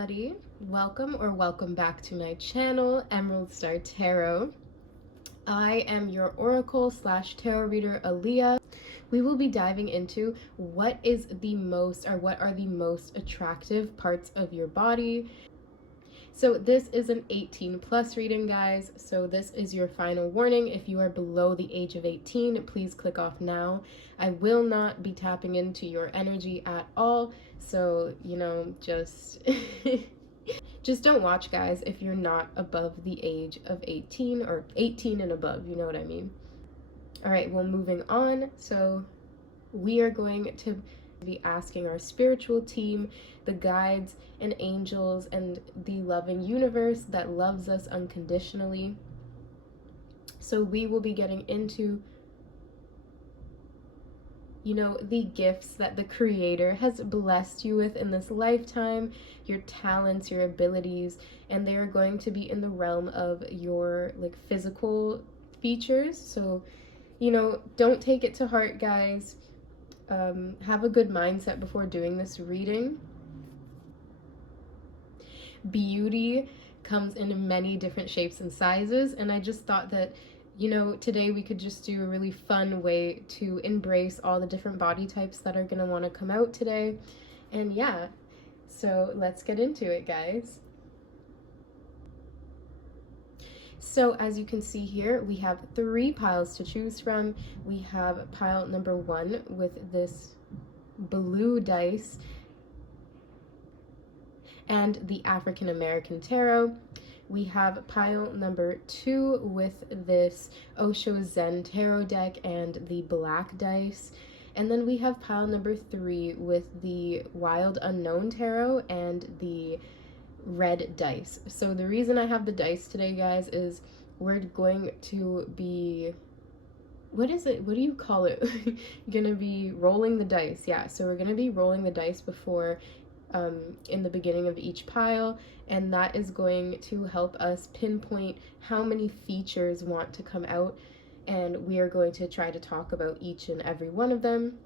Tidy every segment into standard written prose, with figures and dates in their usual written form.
everybody. Welcome back to my channel, Emerald Star Tarot. I am your oracle / tarot reader, Aaliyah. We will be diving into what are the most attractive parts of your body. So this is an 18+ reading, guys. So this is your final warning. If you are below the age of 18, please click off now. I will not be tapping into your energy at all. So, just just don't watch, guys, if you're not above the age of 18 or 18 and above, you know what I mean? All right, well, moving on. So we are going to be asking our spiritual team, the guides and angels, and the loving universe that loves us unconditionally. So we will be getting into, the gifts that the Creator has blessed you with in this lifetime, your talents, your abilities, and they are going to be in the realm of your physical features. So, don't take it to heart, guys. Have a good mindset before doing this reading. Beauty comes in many different shapes and sizes, and I just thought that today we could just do a really fun way to embrace all the different body types that are going to want to come out today. And yeah, so let's get into it, guys. So as you can see here, we have 3 piles to choose from. We have pile number 1 with this blue dice and the African American Tarot. We have pile number 2 with this Osho Zen Tarot deck and the black dice. And then we have pile number 3 with the Wild Unknown Tarot and the red dice. So the reason I have the dice today, guys, is we're going to be, what do you call it? Gonna be rolling the dice. Yeah, so we're gonna be rolling the dice before in the beginning of each pile, and that is going to help us pinpoint how many features want to come out, and we are going to try to talk about each and every one of them.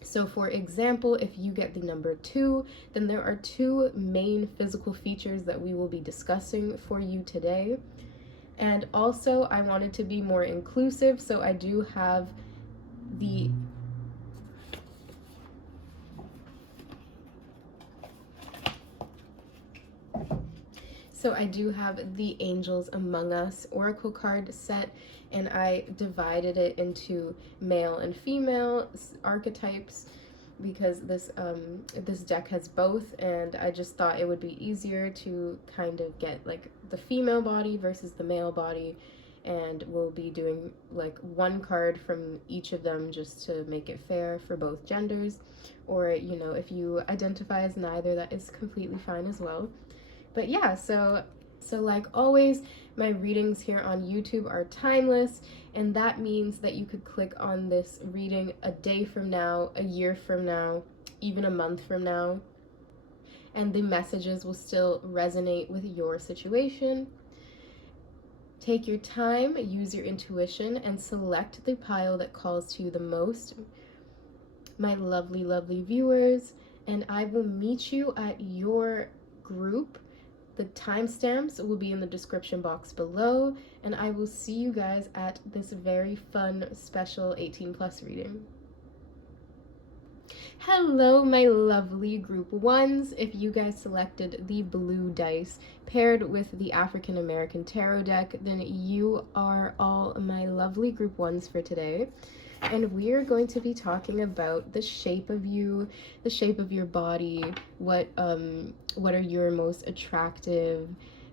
So for example, if you get the number 2, then there are 2 main physical features that we will be discussing for you today. And also I wanted to be more inclusive, so I do have the Angels Among Us Oracle card set, and I divided it into male and female archetypes because this deck has both, and I just thought it would be easier to kind of get the female body versus the male body, and we'll be doing 1 card from each of them just to make it fair for both genders, or if you identify as neither, that is completely fine as well. But yeah, so like always, my readings here on YouTube are timeless, and that means that you could click on this reading a day from now, a year from now, even a month from now, and the messages will still resonate with your situation. Take your time, use your intuition, and select the pile that calls to you the most, my lovely, lovely viewers, and I will meet you at your group. The timestamps will be in the description box below, and I will see you guys at this very fun, special 18+ reading. Hello, my lovely group 1s. If you guys selected the blue dice paired with the African American Tarot deck, then you are all my lovely group 1s for today. And we are going to be talking about the shape of you, the shape of your body, what are your most attractive,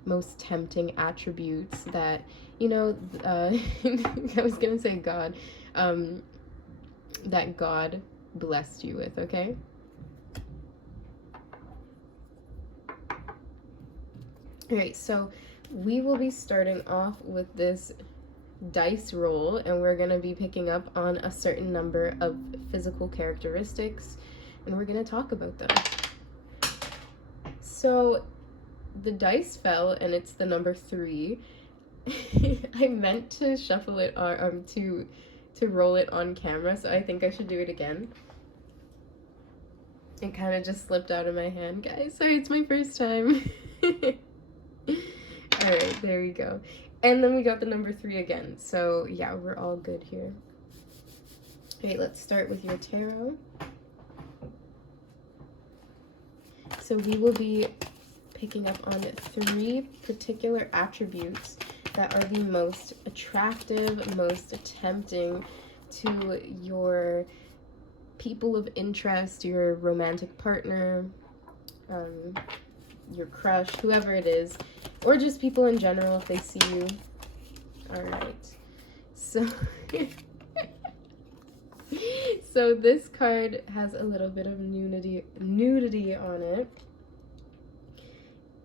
most tempting attributes that, I was gonna say God, that God blessed you with, okay? All right, so we will be starting off with this dice roll, and we're going to be picking up on a certain number of physical characteristics, and we're going to talk about them. So the dice fell, and it's the number 3. I meant to shuffle it to roll it on camera, so I think I should do it again. It kind of just slipped out of my hand, guys. Sorry, it's my first time. Alright, there we go. And then we got the number 3 again. So yeah, we're all good here. Okay, let's start with your tarot. So we will be picking up on 3 particular attributes that are the most attractive, most tempting to your people of interest, your romantic partner, your crush, whoever it is, or just people in general if they see you. All right. So so this card has a little bit of nudity on it.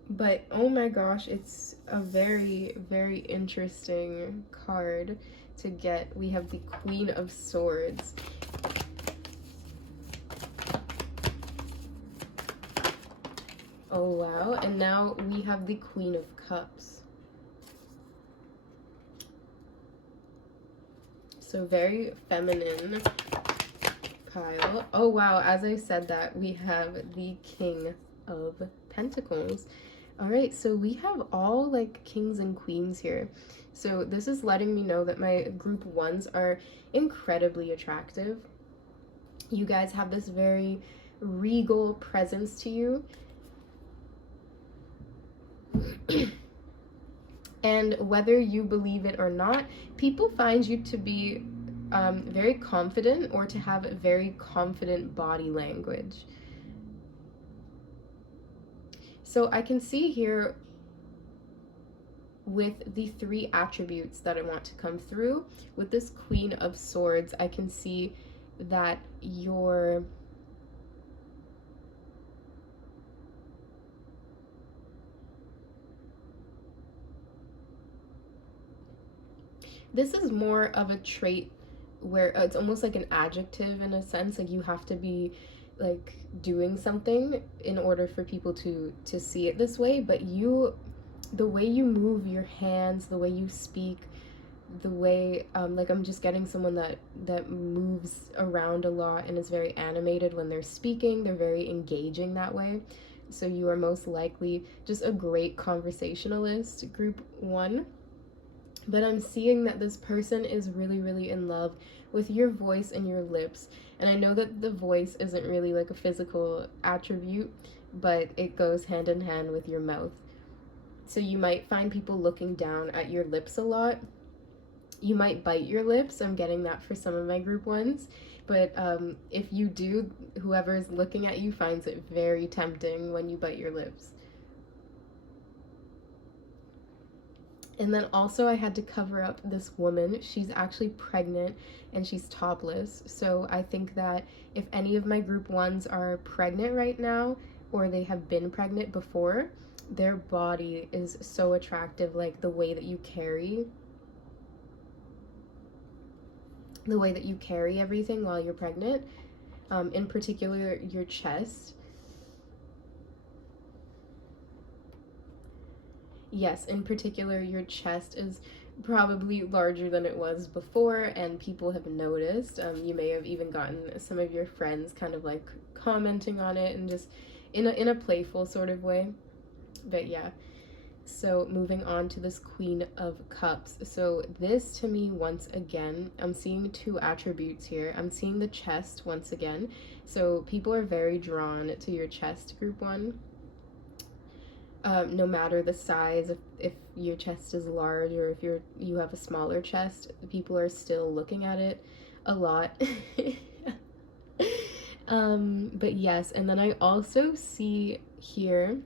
But oh my gosh, it's a very, very interesting card to get. We have the Queen of Swords. Oh wow, and now we have the Queen of Cups. So very feminine pile. Oh wow, as I said that, we have the King of Pentacles. All right, so we have all like kings and queens here. So this is letting me know that my group 1s are incredibly attractive. You guys have this very regal presence to you. And whether you believe it or not, people find you to be very confident or to have very confident body language. So I can see here with the 3 attributes that I want to come through, with this Queen of Swords, I can see that your this is more of a trait where it's almost like an adjective in a sense, like you have to be like doing something in order for people to see it this way, but the way you move your hands, the way you speak, the way like I'm just getting someone that moves around a lot and is very animated when they're speaking. They're very engaging that way. So you are most likely just a great conversationalist, group 1. But I'm seeing that this person is really, really in love with your voice and your lips. And I know that the voice isn't really like a physical attribute, but it goes hand in hand with your mouth. So you might find people looking down at your lips a lot. You might bite your lips. I'm getting that for some of my group 1s. But if you do, whoever's looking at you finds it very tempting when you bite your lips. And then also I had to cover up this woman. She's actually pregnant and she's topless. So I think that if any of my group 1s are pregnant right now, or they have been pregnant before, their body is so attractive, like the way that you carry everything while you're pregnant, in particular your chest. Yes, in particular, your chest is probably larger than it was before, and people have noticed. You may have even gotten some of your friends kind of like commenting on it, and just in a playful sort of way. But yeah, so moving on to this Queen of Cups. So this to me, once again, I'm seeing 2 attributes here. I'm seeing the chest once again. So people are very drawn to your chest, group 1. No matter the size, if your chest is large or if you have a smaller chest, people are still looking at it a lot. But yes, and then I also see here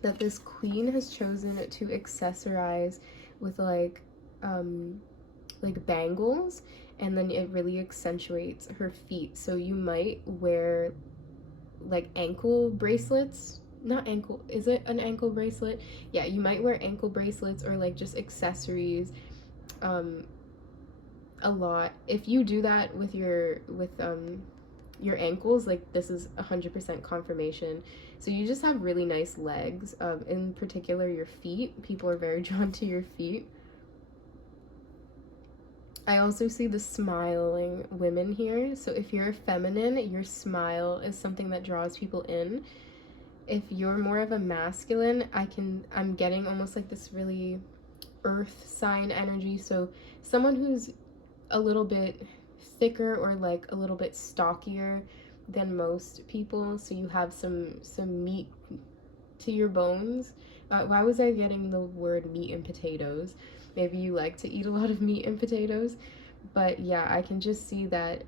that this queen has chosen to accessorize with like bangles, and then it really accentuates her feet. So you might wear like ankle bracelets. Not ankle, is it an ankle bracelet? Yeah, you might wear ankle bracelets or like just accessories a lot. If you do that with your ankles, like this is 100% confirmation. So you just have really nice legs, in particular your feet. People are very drawn to your feet. I also see the smiling women here. So if you're a feminine, your smile is something that draws people in. If you're more of a masculine, I'm getting almost like this really earth sign energy. So someone who's a little bit thicker or like a little bit stockier than most people, so you have some meat to your bones. Why was I getting the word meat and potatoes? Maybe you like to eat a lot of meat and potatoes. But yeah, I can just see that,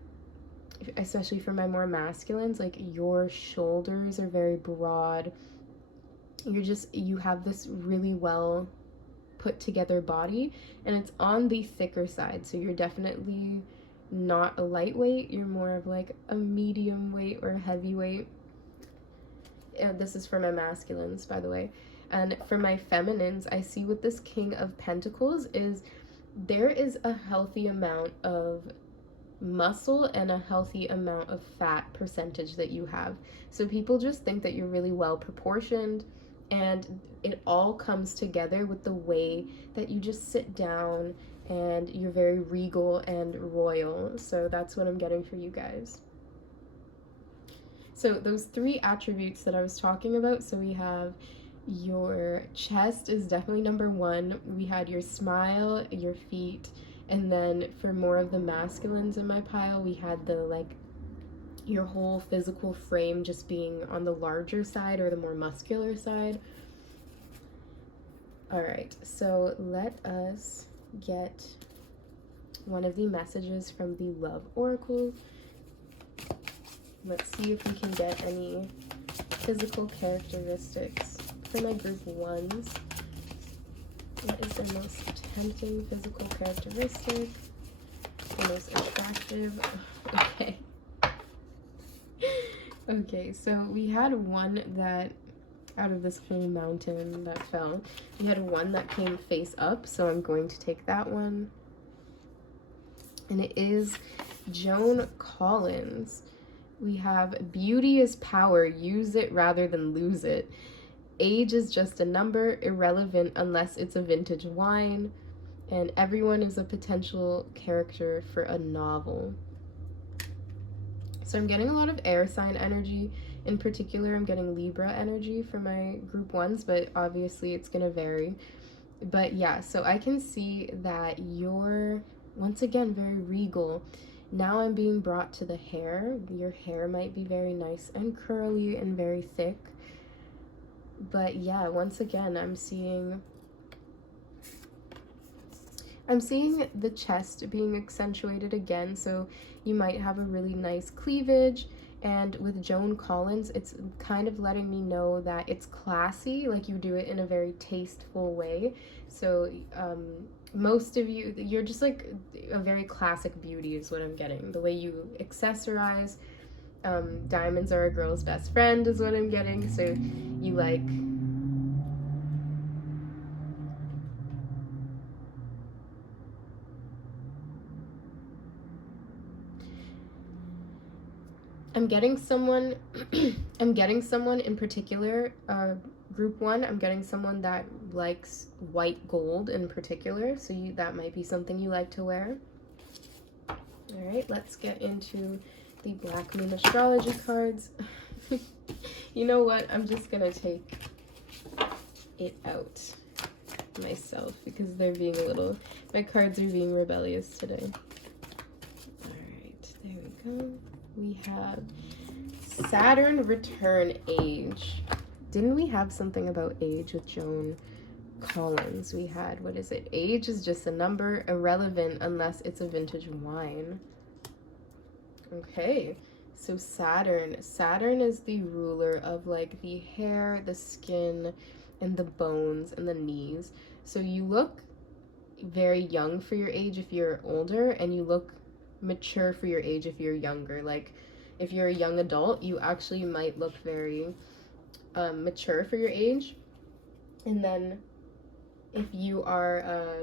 especially for my more masculines, like your shoulders are very broad. You have this really well put together body, and it's on the thicker side. So you're definitely not a lightweight, you're more of like a medium weight or a heavyweight. This is for my masculines, by the way. And for my feminines, I see with this King of Pentacles is there is a healthy amount of muscle and a healthy amount of fat percentage that you have. So people just think that you're really well proportioned, and it all comes together with the way that you just sit down, and you're very regal and royal. So that's what I'm getting for you guys. So those three attributes that I was talking about, so we have your chest is definitely number one. We had your smile, your feet, and then for more of the masculines in my pile, we had the like your whole physical frame just being on the larger side or the more muscular side. All right, so let us get one of the messages from the Love Oracle. Let's see if we can get any physical characteristics for my group ones. What is their most tempting physical characteristic? The most attractive? Okay. Okay, so we had one that, out of this whole mountain that fell, we had one that came face up, so I'm going to take that one. And it is Joan Collins. We have beauty is power, use it rather than lose it. Age is just a number, irrelevant unless it's a vintage wine. And everyone is a potential character for a novel. So I'm getting a lot of air sign energy. In particular, I'm getting Libra energy for my group ones, but obviously it's going to vary. But yeah, so I can see that you're, once again, very regal. Now I'm being brought to the hair. Your hair might be very nice and curly and very thick. But yeah, once again, I'm seeing the chest being accentuated again. So you might have a really nice cleavage. And with Joan Collins, it's kind of letting me know that it's classy, like you do it in a very tasteful way. So most of you, you're just like a very classic beauty is what I'm getting. The way you accessorize, diamonds are a girl's best friend is what I'm getting. So you like, I'm getting someone I'm getting someone in particular, group one, I'm getting someone that likes white gold in particular, so that might be something you like to wear. All right, let's get into the Black Moon astrology cards. You know what? I'm just gonna take it out myself because they're being my cards are being rebellious today. All right, there we go. We have Saturn return age. Didn't we have something about age with Joan Collins? We had, what is it? Age is just a number, irrelevant unless it's a vintage wine. Okay, so Saturn is the ruler of like the hair, the skin, and the bones and the knees. So you look very young for your age if you're older, and you look mature for your age if you're younger. Like if you're a young adult, you actually might look very mature for your age. And then if you are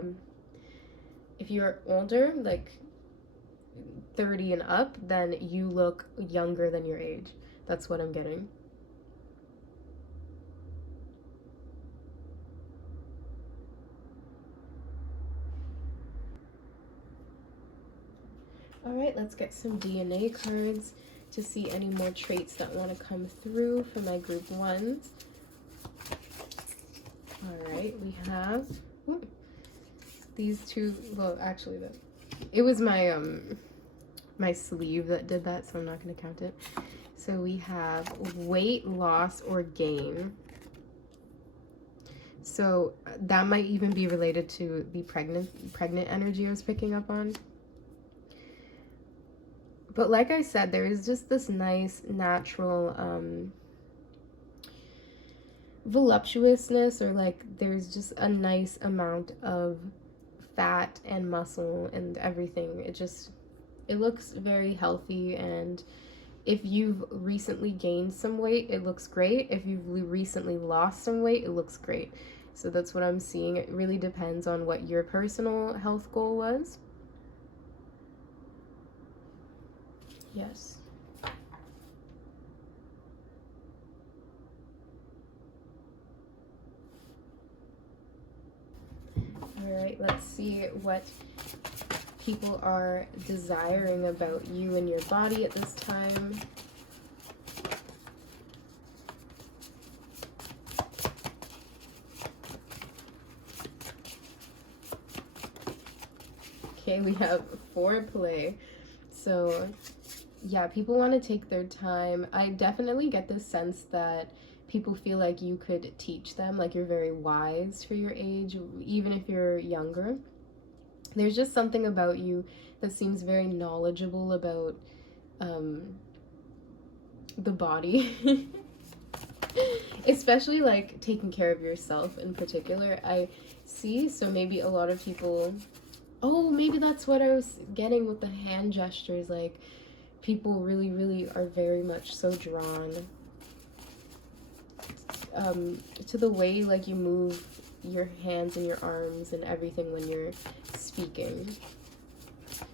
if you're older, like 30 and up, then you look younger than your age. That's what I'm getting. All right, let's get some DNA cards to see any more traits that want to come through for my group ones. All right, we have these two. Well, actually, it was my my sleeve that did that, so I'm not going to count it. So we have weight loss or gain. So that might even be related to the pregnant energy I was picking up on. But like I said, there is just this nice natural voluptuousness, or like there's just a nice amount of fat and muscle and everything. It looks very healthy, and if you've recently gained some weight, it looks great. If you've recently lost some weight, it looks great. So that's what I'm seeing. It really depends on what your personal health goal was. Yes. All right, let's see what people are desiring about you and your body at this time. Okay, we have foreplay. So yeah, people want to take their time. I definitely get this sense that people feel like you could teach them, like you're very wise for your age, even if you're younger. There's just something about you that seems very knowledgeable about the body. Especially like taking care of yourself in particular, I see. So maybe a lot of people, oh, maybe that's what I was getting with the hand gestures. Like people really, really are very much so drawn to the way like you move your hands and your arms and everything when you're speaking.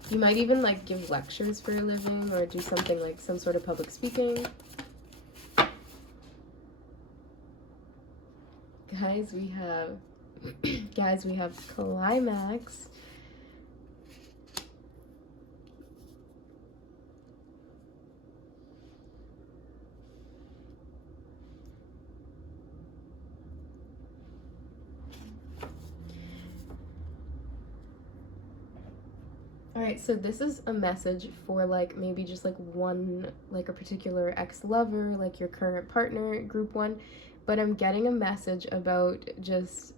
You might even like give lectures for a living or do something like some sort of public speaking. Guys, we have climax. All right, so this is a message for like maybe just like one, like a particular ex-lover, like your current partner, group one, but I'm getting a message about just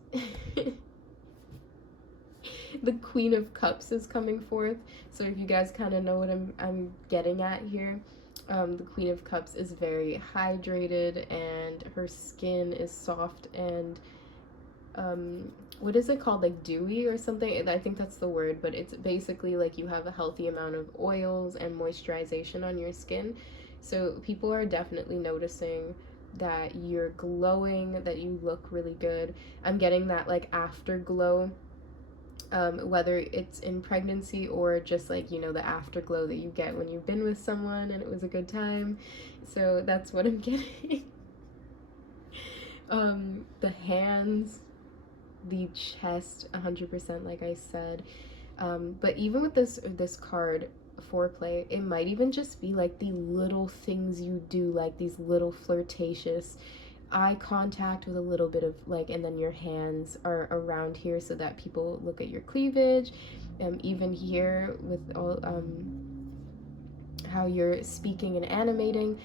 the Queen of Cups is coming forth. So if you guys kind of know what I'm getting at here, the Queen of Cups is very hydrated and her skin is soft and what is it called, like dewy or something? I think that's the word, but it's basically like you have a healthy amount of oils and moisturization on your skin. So people are definitely noticing that you're glowing, that you look really good. I'm getting that like afterglow, whether it's in pregnancy or just like, you know, the afterglow that you get when you've been with someone and it was a good time. So that's what I'm getting. The hands, the chest, 100%, like I said. But even with this card, foreplay, it might even just be like the little things you do, like these little flirtatious eye contact with a little bit of like, and then your hands are around here so that people look at your cleavage. Even here with all how you're speaking and animating,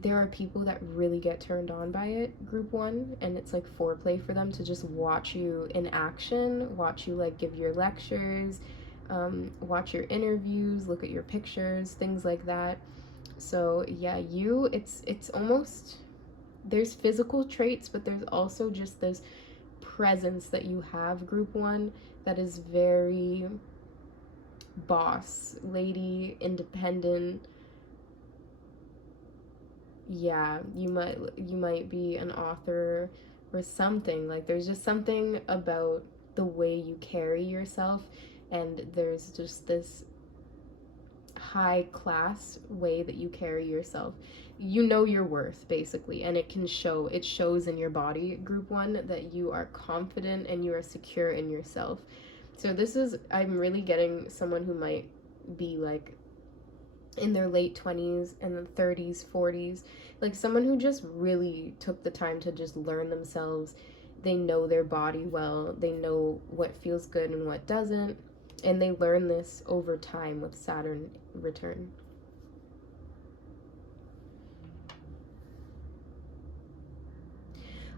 there are people that really get turned on by it, group one, and it's like foreplay for them to just watch you in action, watch you like give your lectures, watch your interviews, look at your pictures, things like that. So yeah, it's almost, there's physical traits, but there's also just this presence that you have, group one, that is very boss lady, independent. Yeah, you might be an author or something. Like there's just something about the way you carry yourself, and there's just this high class way that you carry yourself. You know your worth basically, and it shows in your body, group one, that you are confident and you are secure in yourself. So this is, I'm really getting someone who might be like in their late 20s and the 30s, 40s, like someone who just really took the time to just learn themselves. They know their body well, they know what feels good and what doesn't, and they learn this over time with Saturn return.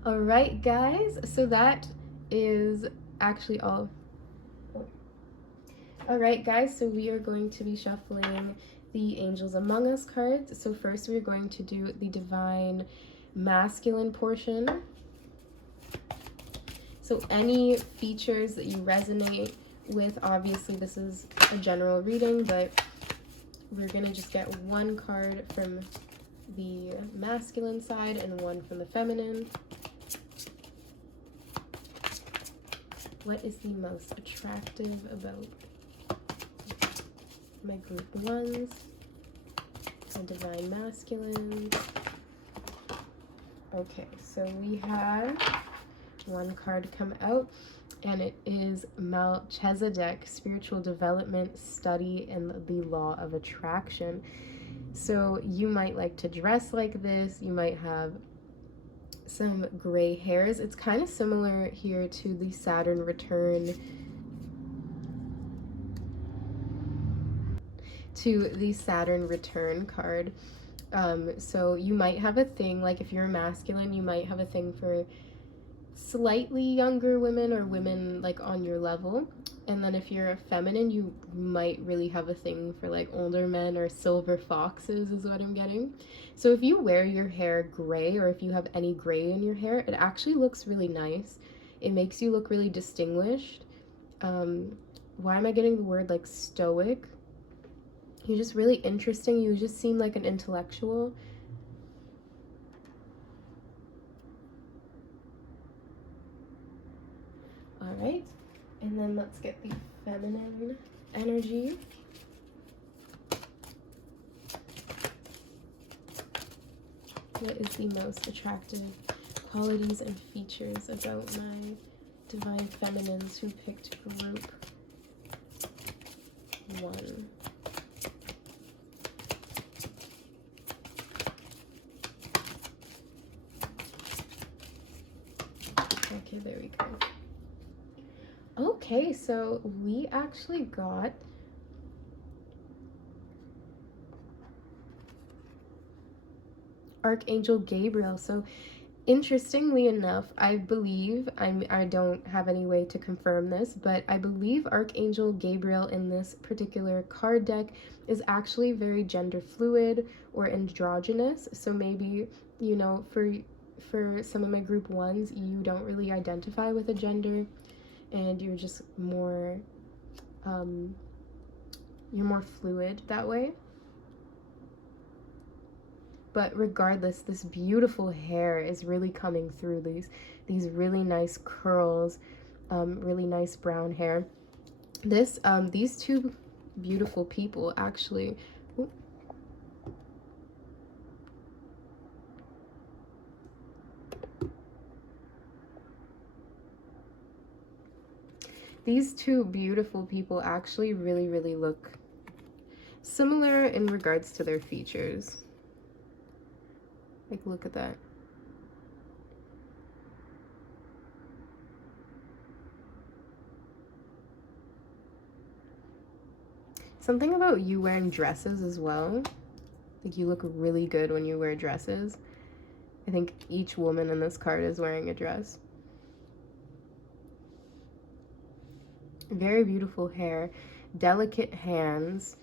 All right, guys, so that is actually all. All right, guys, so we are going to be shuffling the Angels Among Us cards. So first we're going to do the Divine Masculine portion. So any features that you resonate with, obviously this is a general reading, but we're going to just get one card from the masculine side and one from the feminine. What is the most attractive about my group ones, my divine masculine? Okay, so we have one card come out, and it is Melchizedek, spiritual development, study, and the law of attraction. So you might like to dress like this. You might have some gray hairs. It's kind of similar here to the Saturn return, card. So you might have a thing, like if you're masculine, you might have a thing for slightly younger women or women like on your level. And then if you're a feminine, you might really have a thing for like older men or silver foxes is what I'm getting. So if you wear your hair gray, or if you have any gray in your hair, it actually looks really nice. It makes you look really distinguished. Why am I getting the word like stoic? You're just really interesting. You just seem like an intellectual. All right, and then let's get the feminine energy. What is the most attractive qualities and features about my divine feminines who picked group 1? Okay, there we go. Okay, so we actually got Archangel Gabriel. So interestingly enough, I believe, I don't have any way to confirm this, but I believe Archangel Gabriel in this particular card deck is actually very gender fluid or androgynous. So maybe, you know, for some of my group ones, you don't really identify with a gender, and you're just more, you're more fluid that way. But regardless, this beautiful hair is really coming through, these really nice curls, really nice brown hair. These two beautiful people actually, these two beautiful people actually really look similar in regards to their features. Like, look at that. Something about you wearing dresses as well. Like, you look really good when you wear dresses. I think each woman in this card is wearing a dress. Very beautiful hair, delicate hands.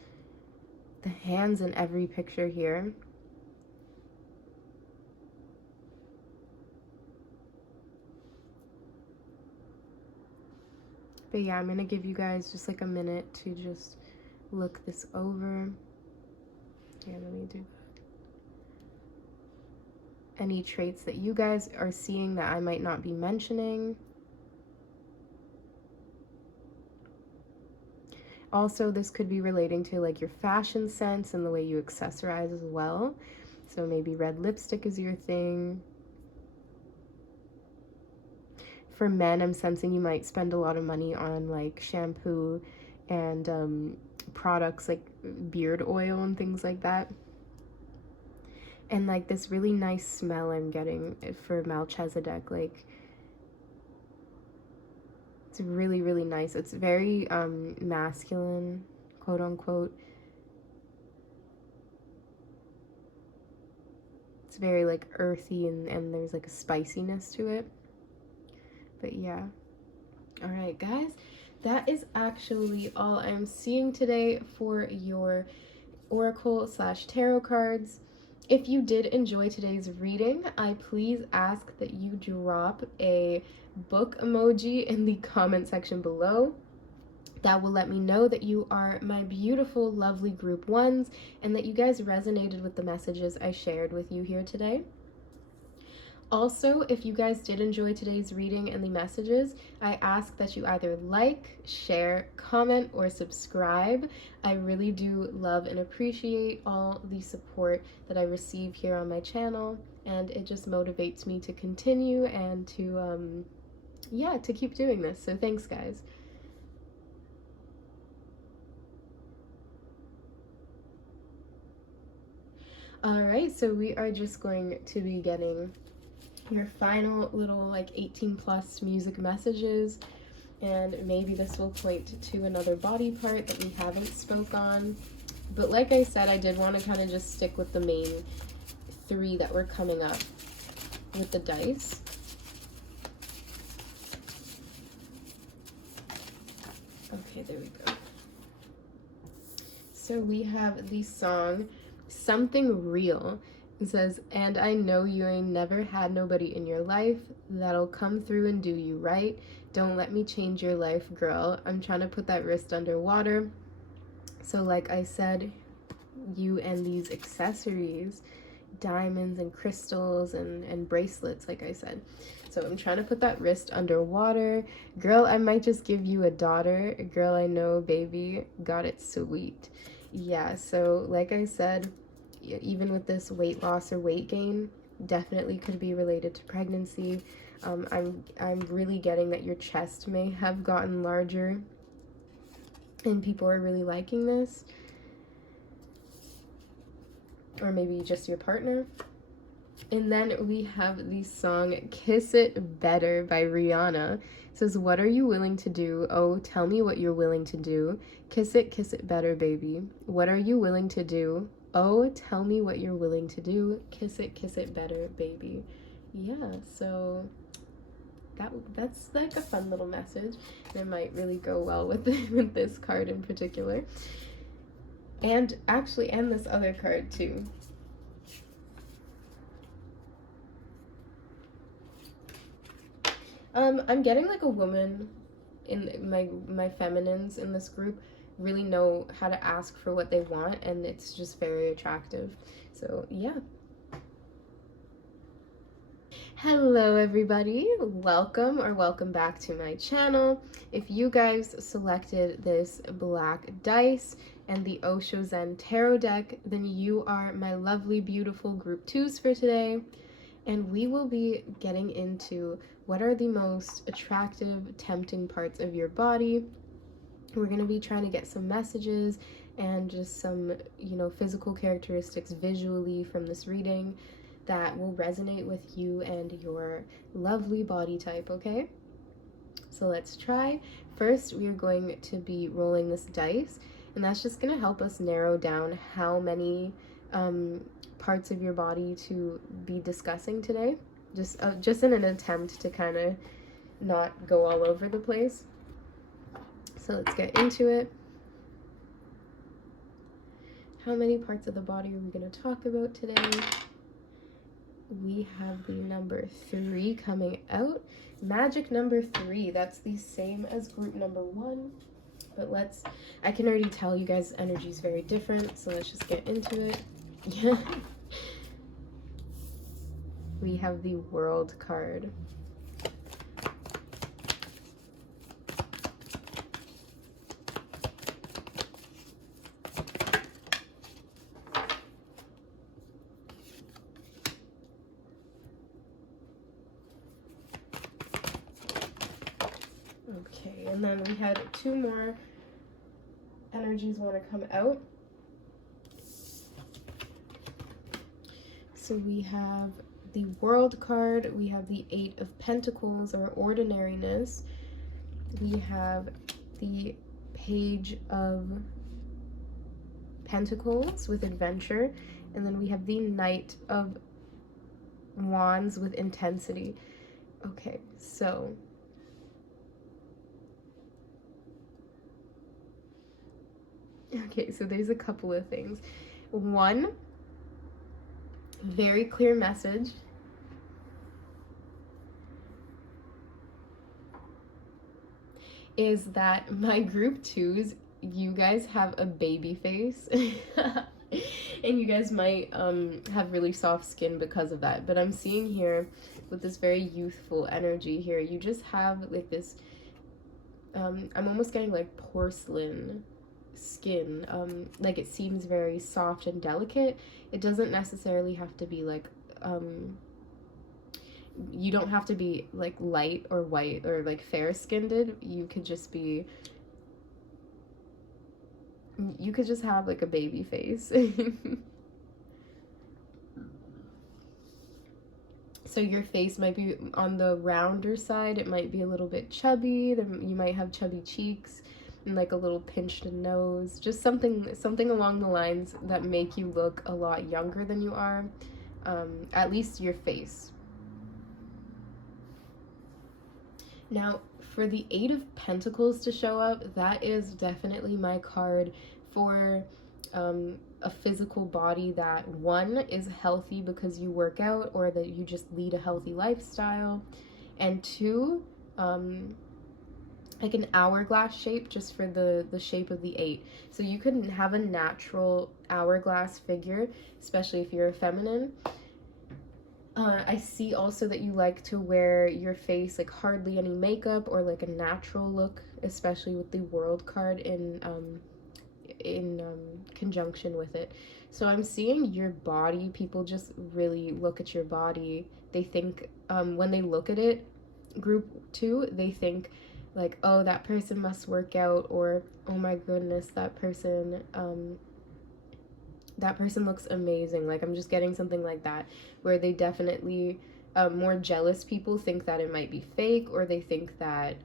The hands in every picture here. But yeah, I'm going to give you guys just like a minute to just look this over. Yeah, let me do that. Any traits that you guys are seeing that I might not be mentioning. Also, this could be relating to like your fashion sense and the way you accessorize as well. So maybe red lipstick is your thing. for men, I'm sensing you might spend a lot of money on like shampoo and products like beard oil and things like that. And like this really nice smell I'm getting for Melchizedek, like it's really, really nice. It's very masculine, quote unquote. It's very like earthy, and there's like a spiciness to it. But yeah. All right, guys, that is actually all I'm seeing today for your oracle / tarot cards. If you did enjoy today's reading, I please ask that you drop a book emoji in the comment section below. That will let me know that you are my beautiful, lovely group ones and that you guys resonated with the messages I shared with you here today. Also, if you guys did enjoy today's reading and the messages, I ask that you either like, share, comment, or subscribe. I really do love and appreciate all the support that I receive here on my channel, and it just motivates me to continue and to, to keep doing this. So thanks, guys. All right, so we are just going to be getting your final little like 18+ music messages, and maybe this will point to another body part that we haven't spoke on. But like I said, I did want to kind of just stick with the main 3 that were coming up with the dice. Okay, there we go. So we have the song Something Real. It says, and I know you ain't never had nobody in your life that'll come through and do you right. Don't let me change your life, girl. I'm trying to put that wrist underwater. So like I said, you and these accessories, diamonds and crystals and bracelets, like I said. So I'm trying to put that wrist underwater. Girl, I might just give you a daughter. Girl, I know, baby. Got it sweet. Yeah, so like I said, even with this weight loss or weight gain, definitely could be related to pregnancy. I'm really getting that your chest may have gotten larger and people are really liking this, or maybe just your partner. And then we have the song Kiss It Better by Rihanna. It says, what are you willing to do? Oh, tell me what you're willing to do. Kiss it better, baby. What are you willing to do? Oh, tell me what you're willing to do. Kiss it better, baby. Yeah, so that's like a fun little message, and it might really go well with with this card in particular, and actually, and this other card too. I'm getting like a woman in my feminines in this group really know how to ask for what they want, and it's just very attractive. So yeah. Hello everybody, welcome or welcome back to my channel. If you guys selected this black dice and the Osho Zen tarot deck, then you are my lovely beautiful group 2s for today, and we will be getting into what are the most attractive, tempting parts of your body. We're going to be trying to get some messages and just some, physical characteristics visually from this reading that will resonate with you and your lovely body type, okay? So let's try. First, we are going to be rolling this dice, and that's just going to help us narrow down how many parts of your body to be discussing today, just in an attempt to kind of not go all over the place. So let's get into it. How many parts of the body are we going to talk about today? We have the number 3 coming out. Magic number 3, that's the same as group number 1, but I can already tell you guys' energy is very different, so let's just get into it. Yeah. We have the World card. and then we had two more energies want to come out. So we have the World card, we have the Eight of Pentacles, or ordinariness. We have the Page of Pentacles with adventure, and then we have the Knight of Wands with intensity. Okay, so there's a couple of things. One, very clear message. Is that my group twos, you guys have a baby face. And you guys might have really soft skin because of that. But I'm seeing here with this very youthful energy here, you just have like this, I'm almost getting like porcelain skin. Like it seems very soft and delicate. It doesn't necessarily have to be like, you don't have to be like light or white or like fair skinned. You could just be, you could just have like a baby face. So your face might be on the rounder side. It might be a little bit chubby. You might have chubby cheeks and like a little pinched nose. Just something along the lines that make you look a lot younger than you are. At least your face. Now, for the Eight of Pentacles to show up, that is definitely my card for a physical body that, one, is healthy because you work out or that you just lead a healthy lifestyle, and two, like an hourglass shape, just for the shape of the eight. So you couldn't have a natural hourglass figure, especially if you're a feminine. I see also that you like to wear your face like hardly any makeup or like a natural look, especially with the World card in conjunction with it. So I'm seeing your body. People just really look at your body. They think, when they look at it, group two, they think like, oh, that person must work out, or oh my goodness, that person looks amazing. Like, I'm just getting something like that, where they definitely, more jealous people think that it might be fake, or they think that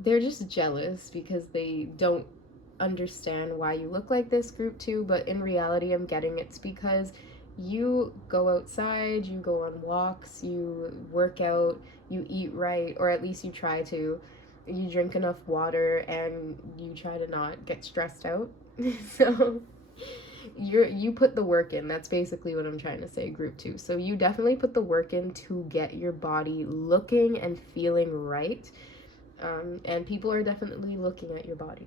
they're just jealous because they don't understand why you look like this, group two. But in reality, I'm getting it's because you go outside, you go on walks, you work out, you eat right, or at least you try to. You drink enough water, and you try to not get stressed out. So you put the work in. That's basically what I'm trying to say, group two. So you definitely put the work in to get your body looking and feeling right. And people are definitely looking at your body.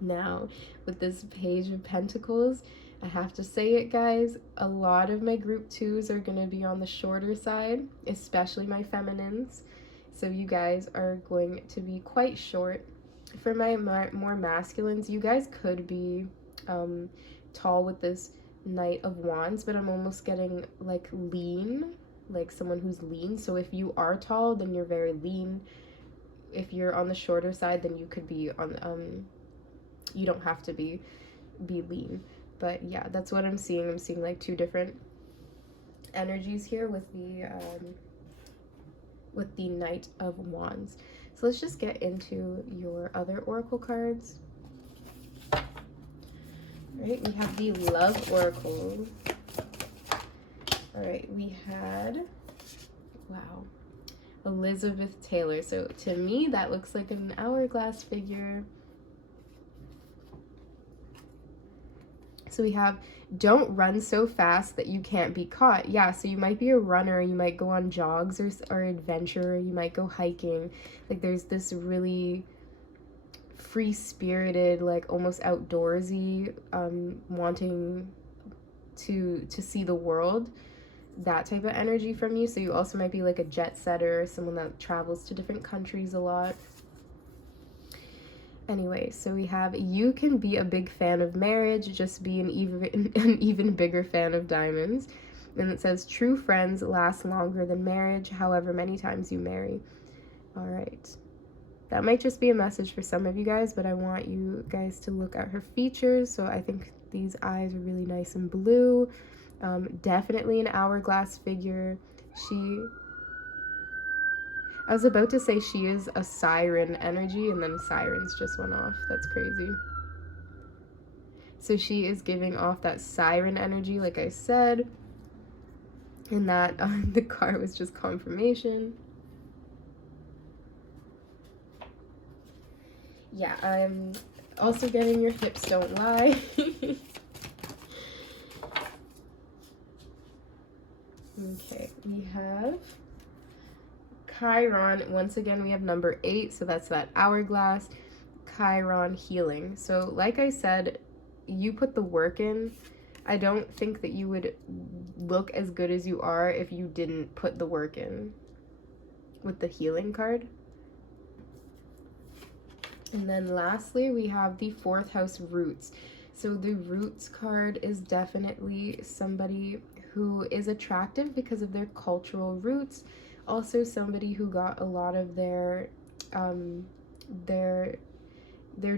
Now, with this Page of Pentacles, I have to say it, guys, a lot of my group twos are going to be on the shorter side, especially my feminines. So you guys are going to be quite short. For my more masculines, you guys could be tall with this Knight of Wands, but I'm almost getting like lean, like someone who's lean. So if you are tall, then you're very lean. If you're on the shorter side, then you could be on you don't have to be lean. But yeah, that's what I'm seeing. I'm seeing like two different energies here with the Knight of Wands. So let's just get into your other oracle cards. All right, we have the Love Oracle. All right, we had, wow, Elizabeth Taylor. So to me, that looks like an hourglass figure. So we have, don't run so fast that you can't be caught. Yeah, so you might be a runner, you might go on jogs or adventure, you might go hiking. Like there's this really free-spirited, like almost outdoorsy, wanting to see the world, that type of energy from you. So you also might be like a jet setter, someone that travels to different countries a lot. Anyway, so we have, you can be a big fan of marriage, just be an even bigger fan of diamonds. And it says, true friends last longer than marriage, however many times you marry. All right. That might just be a message for some of you guys, but I want you guys to look at her features. So I think these eyes are really nice and blue. Definitely an hourglass figure. I was about to say she is a siren energy, and then sirens just went off. That's crazy. So she is giving off that siren energy, like I said. And that the card was just confirmation. Yeah, I'm also getting your hips don't lie. Okay, we have Chiron. Once again, we have number 8, so that's that hourglass. Chiron healing. So like I said, you put the work in. I don't think that you would look as good as you are if you didn't put the work in with the healing card. And then lastly, we have the 4th house roots. So the roots card is definitely somebody who is attractive because of their cultural roots. Also somebody who got a lot of their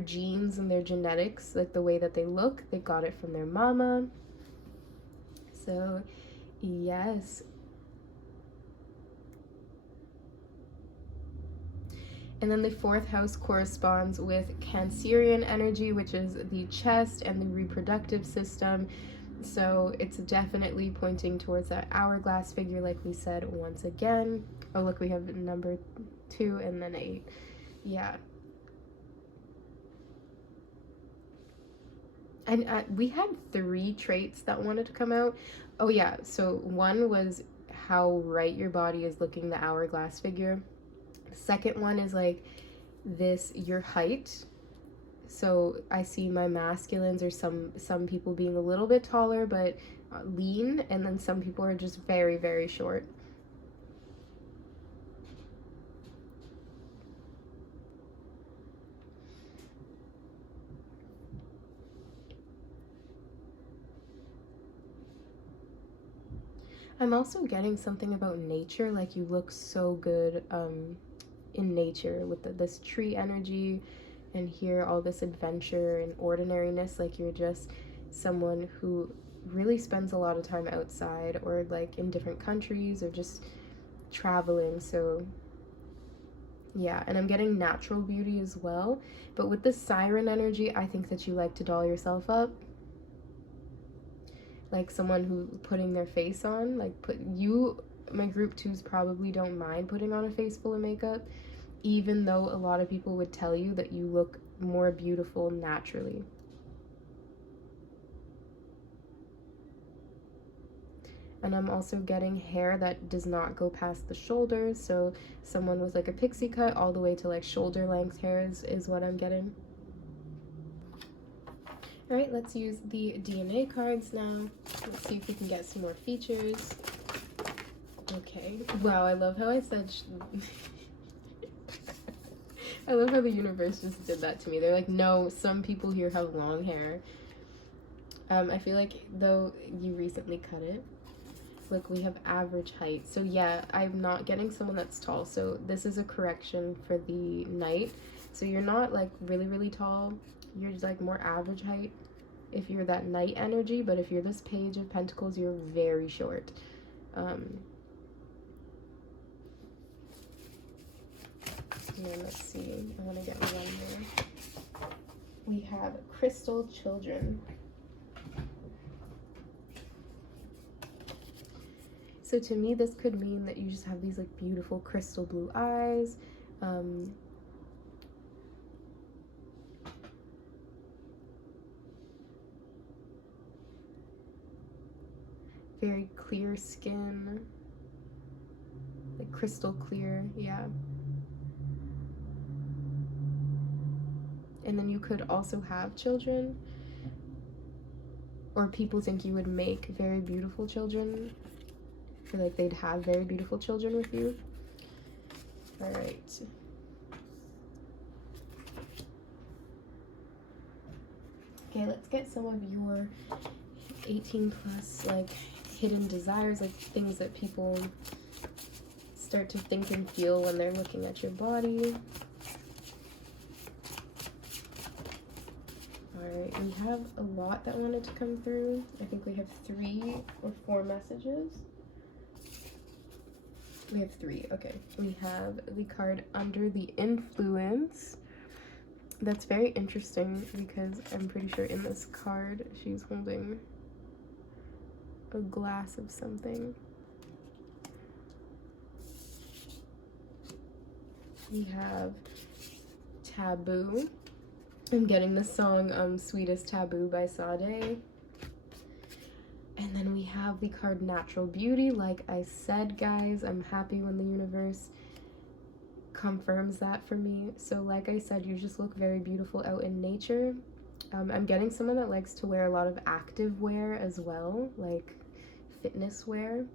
genes and their genetics, like the way that they look, they got it from their mama. So yes. And then the 4th house corresponds with Cancerian energy, which is the chest and the reproductive system. So it's definitely pointing towards that hourglass figure, like we said once again. Oh, look, we have number 2 and then 8. Yeah. And we had 3 traits that wanted to come out. Oh, yeah. So one was how right your body is looking, the hourglass figure. The second one is like this, your height. So I see my masculines or some people being a little bit taller but lean, and then some people are just very, very short. I'm also getting something about nature, like you look so good in nature with this tree energy, and here all this adventure and ordinariness, like you're just someone who really spends a lot of time outside or like in different countries or just traveling. So yeah, and I'm getting natural beauty as well. But with the siren energy, I think that you like to doll yourself up. Like someone who putting their face on, like my group 2s probably don't mind putting on a face full of makeup, even though a lot of people would tell you that you look more beautiful naturally. And I'm also getting hair that does not go past the shoulders, so someone with like a pixie cut all the way to like shoulder length hair is what I'm getting. All right, let's use the DNA cards now. Let's see if we can get some more features. Okay. Wow, I love how I said I love how the universe just did that to me. They're like, no, some people here have long hair. I feel like, though, you recently cut it. Look, we have average height. So yeah, I'm not getting someone that's tall. So this is a correction for the night. So you're not like really, really tall. You're just like more average height if you're that night energy. But if you're this Page of Pentacles, you're very short. And let's see, I want to get one more. We have crystal children. So to me, this could mean that you just have these like beautiful crystal blue eyes. Very clear skin, like crystal clear, yeah. And then you could also have children, or people think you would make very beautiful children, or like they'd have very beautiful children with you. All right. Okay, let's get some of your 18 plus like hidden desires, like things that people start to think and feel when they're looking at your body. Alright, we have a lot that wanted to come through. I think we have 3 or 4 messages. We have 3, okay. We have the card Under the Influence. That's very interesting because I'm pretty sure in this card she's holding a glass of something. We have Taboo. I'm getting the song Sweetest Taboo by Sade. And then we have the card Natural Beauty. Like I said, guys, I'm happy when the universe confirms that for me. So like I said, you just look very beautiful out in nature. I'm getting someone that likes to wear a lot of active wear as well, like fitness wear.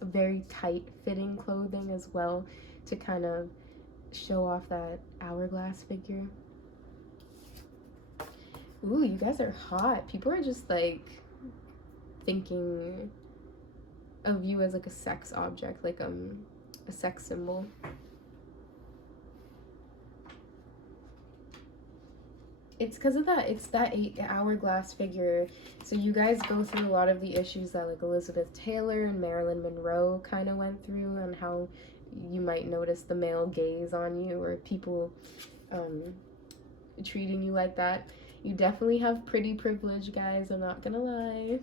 Very tight fitting clothing as well to kind of show off that hourglass figure. Ooh, you guys are hot. People are just like thinking of you as like a sex object, like a sex symbol. It's because of that. It's that hourglass figure. So you guys go through a lot of the issues that like Elizabeth Taylor and Marilyn Monroe kind of went through, and how you might notice the male gaze on you or people treating you like that. You definitely have pretty privilege, guys, I'm not gonna lie.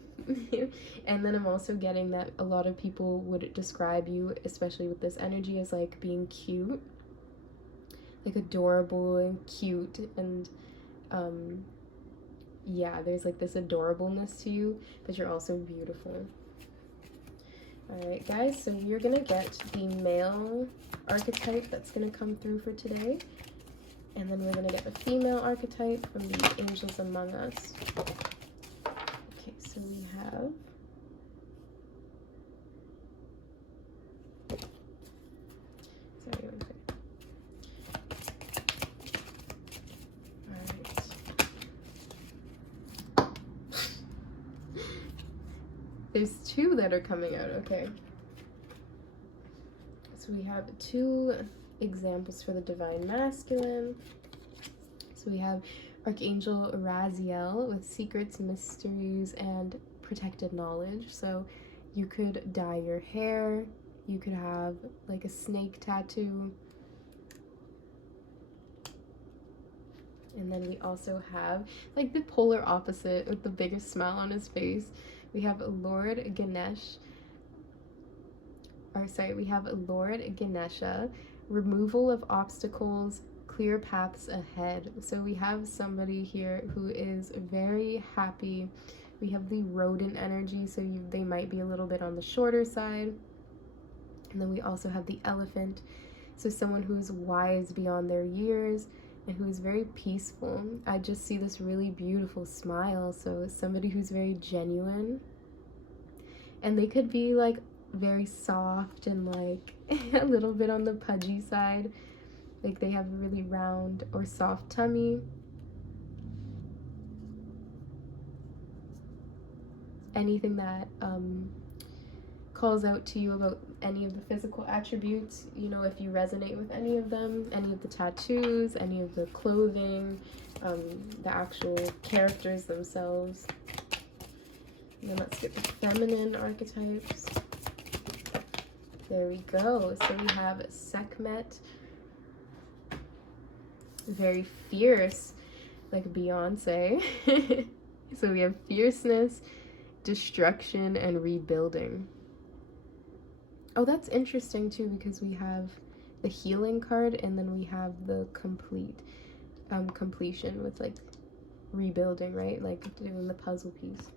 And then I'm also getting that a lot of people would describe you, especially with this energy, as like being cute, like adorable and cute, and yeah, there's like this adorableness to you, but you're also beautiful. Alright guys, so you're gonna get the male archetype that's gonna come through for today, and then we're gonna get the female archetype from the Angels Among Us. Okay, so we have there's 2 that are coming out, okay. So we have 2 examples for the Divine Masculine. So we have Archangel Raziel with secrets, mysteries, and protected knowledge. So you could dye your hair, you could have like a snake tattoo. And then we also have like the polar opposite with the biggest smile on his face. We have Lord Ganesh, we have Lord Ganesha, removal of obstacles, clear paths ahead. So we have somebody here who is very happy. We have the rodent energy, so they might be a little bit on the shorter side. And then we also have the elephant, so someone who's wise beyond their years and who's very peaceful. I just see this really beautiful smile, so somebody who's very genuine. And they could be like very soft and like a little bit on the pudgy side, like they have a really round or soft tummy. Anything that calls out to you about any of the physical attributes, you know, if you resonate with any of them, any of the tattoos, any of the clothing, the actual characters themselves. And then let's get the feminine archetypes. There we go. So we have Sekhmet, very fierce, like Beyonce. So we have fierceness, destruction, and rebuilding. Oh, that's interesting too, because we have the healing card, and then we have the completion with like rebuilding, right? Like doing the puzzle piece.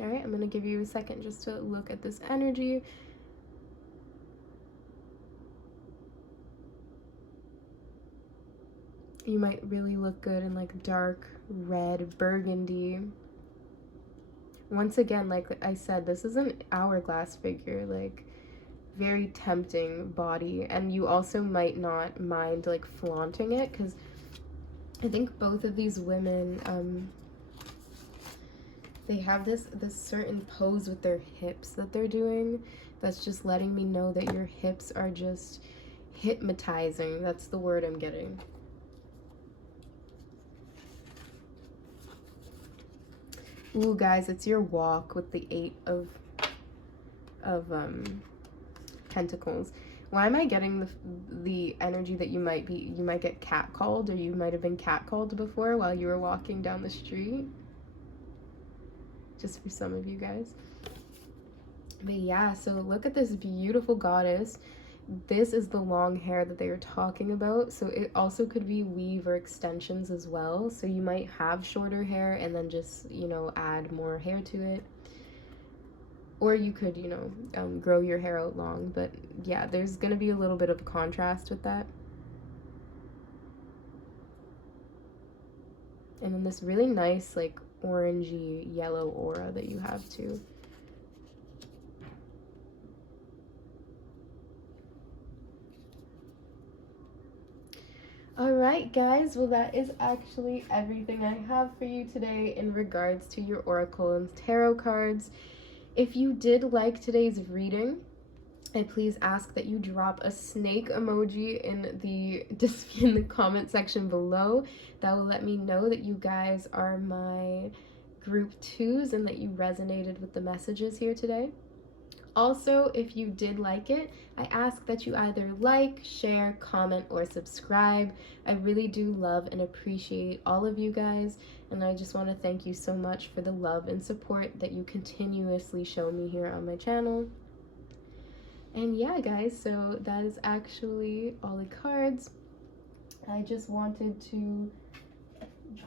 All right, I'm gonna give you a second just to look at this energy. You might really look good in like dark red, burgundy. Once again, like I said, this is an hourglass figure, like very tempting body, and you also might not mind like flaunting it, because I think both of these women, they have this certain pose with their hips that they're doing that's just letting me know that your hips are just hypnotizing. That's the word I'm getting. Ooh, guys, it's your walk with the 8 of pentacles. Why am I getting the energy that you might get catcalled, or you might have been catcalled before while you were walking down the street? Just for some of you guys. But yeah, so look at this beautiful goddess. This is the long hair that they were talking about. So it also could be weave or extensions as well. So you might have shorter hair and then just, you know, add more hair to it. Or you could, you know, grow your hair out long. But yeah, there's going to be a little bit of contrast with that. And then this really nice, like, orangey yellow aura that you have too. Alright guys, well that is actually everything I have for you today in regards to your oracle and tarot cards. If you did like today's reading, I please ask that you drop a snake emoji in the comment section below. That will let me know that you guys are my group 2s and that you resonated with the messages here today. Also, if you did like it, I ask that you either like, share, comment, or subscribe. I really do love and appreciate all of you guys, and I just want to thank you so much for the love and support that you continuously show me here on my channel. And yeah, guys, so that is actually all the cards. I just wanted to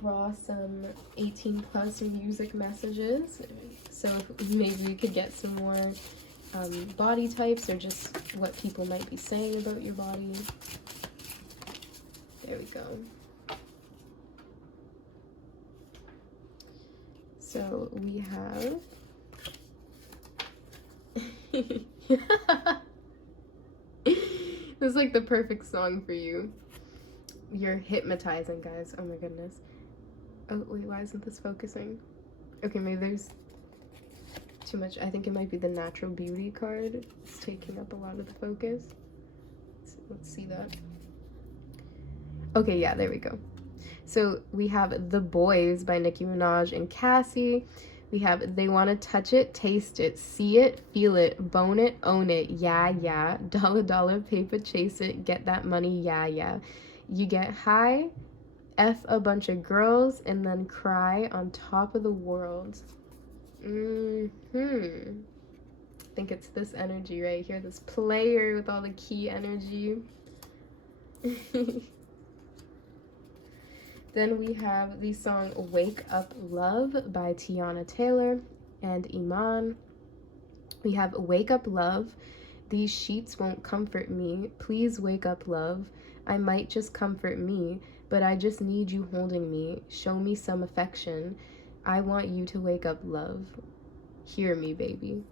draw some 18 plus music messages, so maybe we could get some more body types, or just what people might be saying about your body. There we go. So we have this is like the perfect song for you. You're hypnotizing, guys. Oh my goodness. Oh wait, why isn't this focusing? Okay, maybe there's too much. I think it might be the natural beauty card. It's taking up a lot of the focus. Let's see that. Okay, yeah, there we go. So we have The Boys by Nicki Minaj and Cassie. We have They Want to Touch It, Taste It, See It, Feel It, Bone It, Own It, Yeah, Yeah, Dollar Dollar, Paper Chase It, Get That Money, Yeah, Yeah. You Get High, F a Bunch of Girls, and then Cry on Top of the World. I think it's this energy right here, this player with all the key energy. Then we have the song Wake Up Love by Tiana Taylor and Iman. We have Wake Up Love. These sheets won't comfort me. Please wake up, love. I might just comfort me, but I just need you holding me. Show me some affection. I want you to wake up, love. Hear me, baby.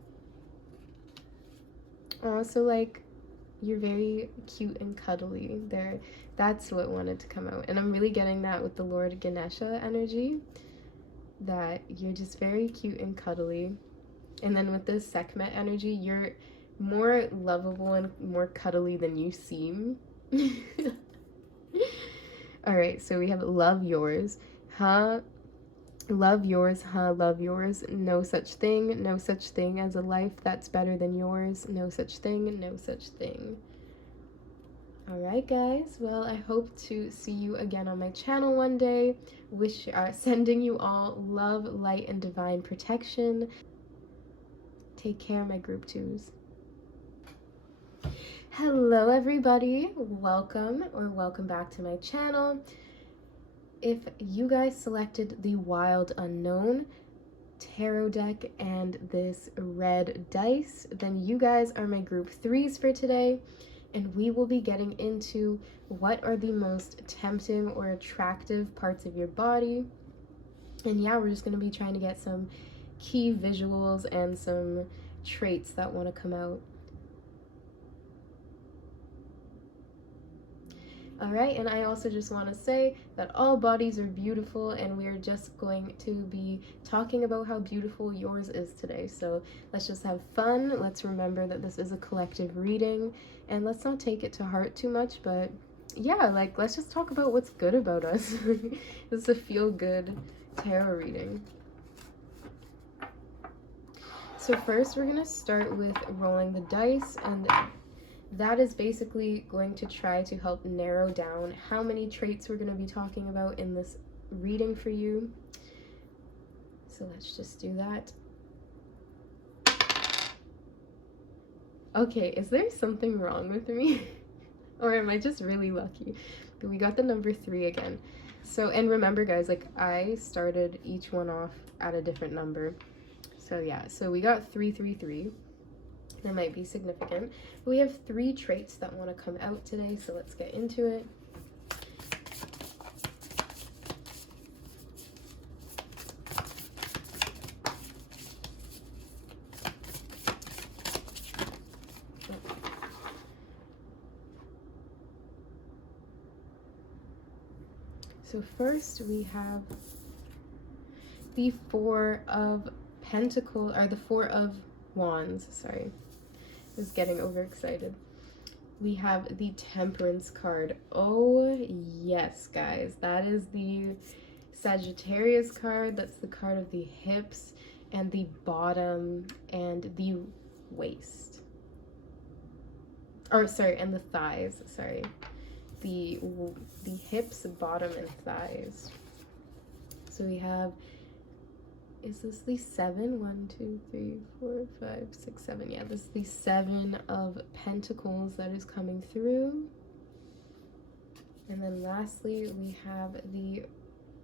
Also, like, you're very cute and cuddly there. That's what wanted to come out. And I'm really getting that with the Lord Ganesha energy, that you're just very cute and cuddly. And then with this Sekhmet energy, you're more lovable and more cuddly than you seem. All right, so we have Love Yours. Huh? Love yours, huh? Love yours. No such thing. No such thing as a life that's better than yours. No such thing. No such thing. Alright guys, well I hope to see you again on my channel one day. Sending you all love, light, and divine protection. Take care, my group 2s. Hello everybody, welcome back to my channel. If you guys selected the Wild Unknown tarot deck and this red dice, then you guys are my group 3s for today. And we will be getting into what are the most tempting or attractive parts of your body. And yeah, we're just going to be trying to get some key visuals and some traits that want to come out. All right, and I also just want to say that all bodies are beautiful, and we're just going to be talking about how beautiful yours is today. So let's just have fun. Let's remember that this is a collective reading, and let's not take it to heart too much, but yeah, like let's just talk about what's good about us. This is a feel-good tarot reading. So first we're gonna start with rolling the dice, and that is basically going to try to help narrow down how many traits we're going to be talking about in this reading for you. So let's just do that. Okay, is there something wrong with me? Or am I just really lucky? We got the number 3 again. So, and remember guys, like I started each one off at a different number. So yeah, so we got 333. That might be significant. We have 3 traits that want to come out today, so let's get into it. So first we have the 4 of Pentacles, or the 4 of Wands, sorry. I was getting overexcited. We have the Temperance card. Oh yes, guys, that is the Sagittarius card. That's the card of the hips and the bottom and the waist. Or sorry, and the thighs, sorry. The hips, bottom, and thighs. So we have, is this the 7? 1, 2, 3, 4, 5, 6, 7. Yeah, this is the 7 of Pentacles that is coming through. And then lastly, we have the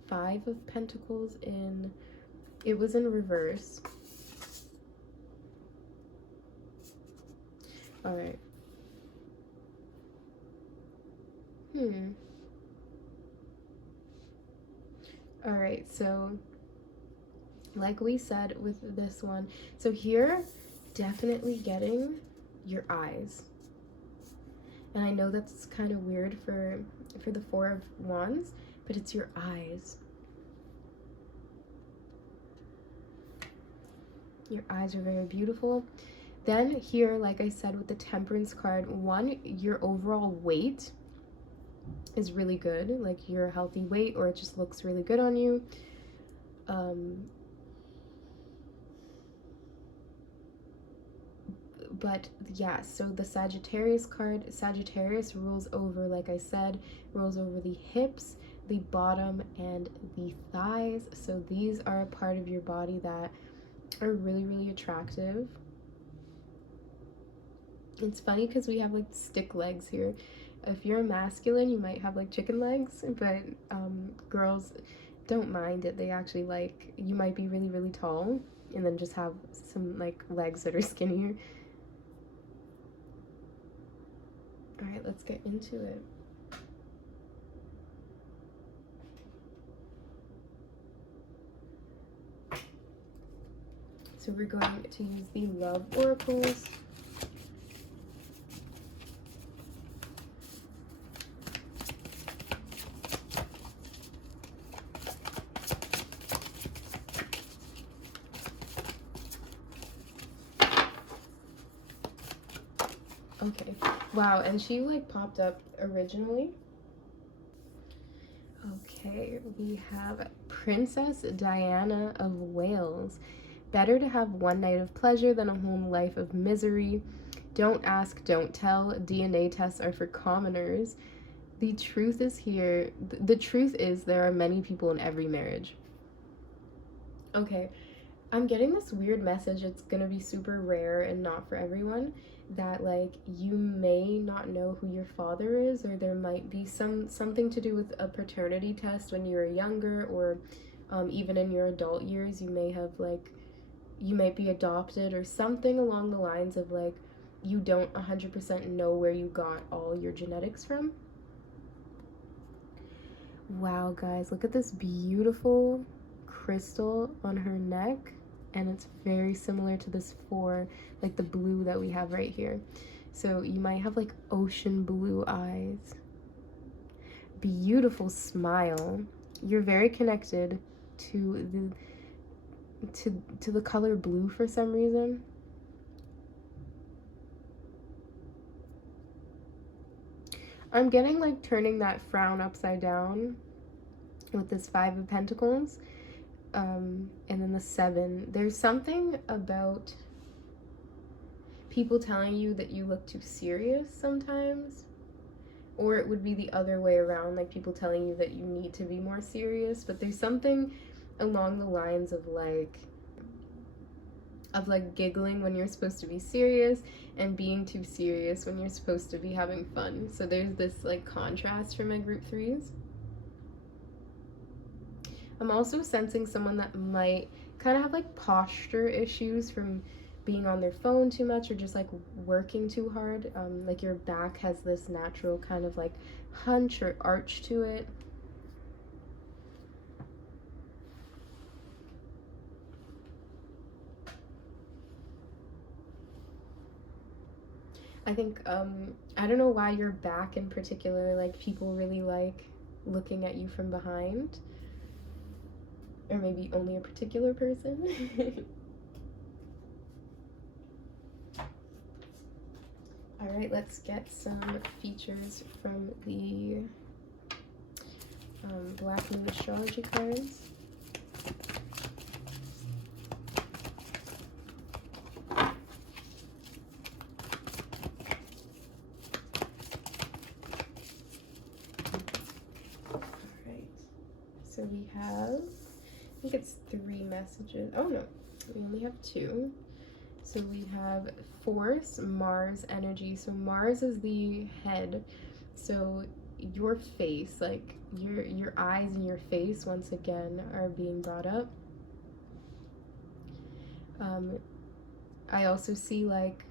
5 of Pentacles in, it was in reverse. All right. All right, so like we said with this one, so here, definitely getting your eyes. And I know that's kind of weird for the 4 of Wands, but it's your eyes. Your eyes are very beautiful. Then here, like I said with the Temperance card, 1, your overall weight is really good, like your healthy weight, or it just looks really good on you. But yeah, so the Sagittarius card, Sagittarius rules over, like I said, rules over the hips, the bottom, and the thighs. So these are a part of your body that are really, really attractive. It's funny because we have like stick legs here. If you're masculine, you might have like chicken legs, but girls don't mind it. They actually like, you might be really, really tall and then just have some like legs that are skinnier. All right, let's get into it. So we're going to use the Love Oracles. Okay, wow, and she like popped up originally. Okay, we have Princess Diana of Wales. Better to have one night of pleasure than a whole life of misery. Don't ask, don't tell. DNA tests are for commoners. The truth is here. The truth is there are many people in every marriage. Okay, I'm getting this weird message. It's gonna be super rare and not for everyone. That like you may not know who your father is, or there might be something to do with a paternity test when you were younger, or even in your adult years you may have like, you might be adopted or something along the lines of like you don't 100% know where you got all your genetics from. Wow, guys, look at this beautiful crystal on her neck, and it's very similar to this 4, like the blue that we have right here. So you might have like ocean blue eyes. beautiful smile. You're very connected to the color blue for some reason. I'm getting like turning that frown upside down with this 5 of Pentacles, and then the 7. There's something about people telling you that you look too serious sometimes, or it would be the other way around, like people telling you that you need to be more serious. But there's something along the lines of like giggling when you're supposed to be serious and being too serious when you're supposed to be having fun. So there's this like contrast for my group 3s. I'm also sensing someone that might kind of have like posture issues from being on their phone too much, or just like working too hard. Like your back has this natural kind of like hunch or arch to it. I think, I don't know why your back in particular, like people really like looking at you from behind. Or maybe only a particular person. Alright, let's get some features from the Black Moon Astrology cards. Alright, so we have, I think it's 3 messages. Oh no, we only have 2. So we have Force, Mars energy. So Mars is the head. So your face, like your eyes and your face once again are being brought up. I also see like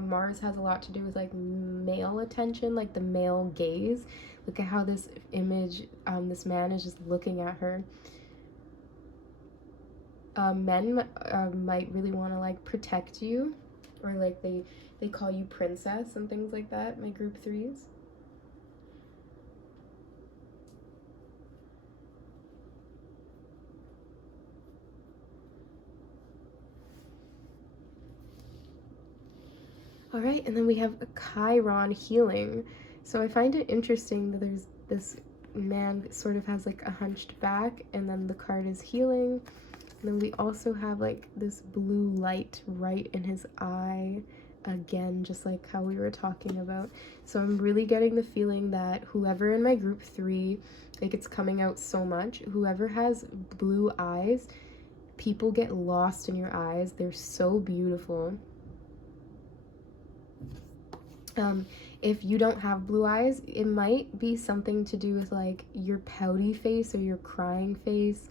Mars has a lot to do with like male attention, like the male gaze. Look at how this image, this man is just looking at her. Men might really want to like protect you, or like they call you princess and things like that, my group 3s. All right, and then we have a Chiron healing. So I find it interesting that there's this man sort of has like a hunched back, and then the card is healing. And then we also have like this blue light right in his eye, again, just like how we were talking about. So I'm really getting the feeling that whoever in my group 3, like it's coming out so much, whoever has blue eyes, people get lost in your eyes. They're so beautiful. If you don't have blue eyes, it might be something to do with like your pouty face or your crying face.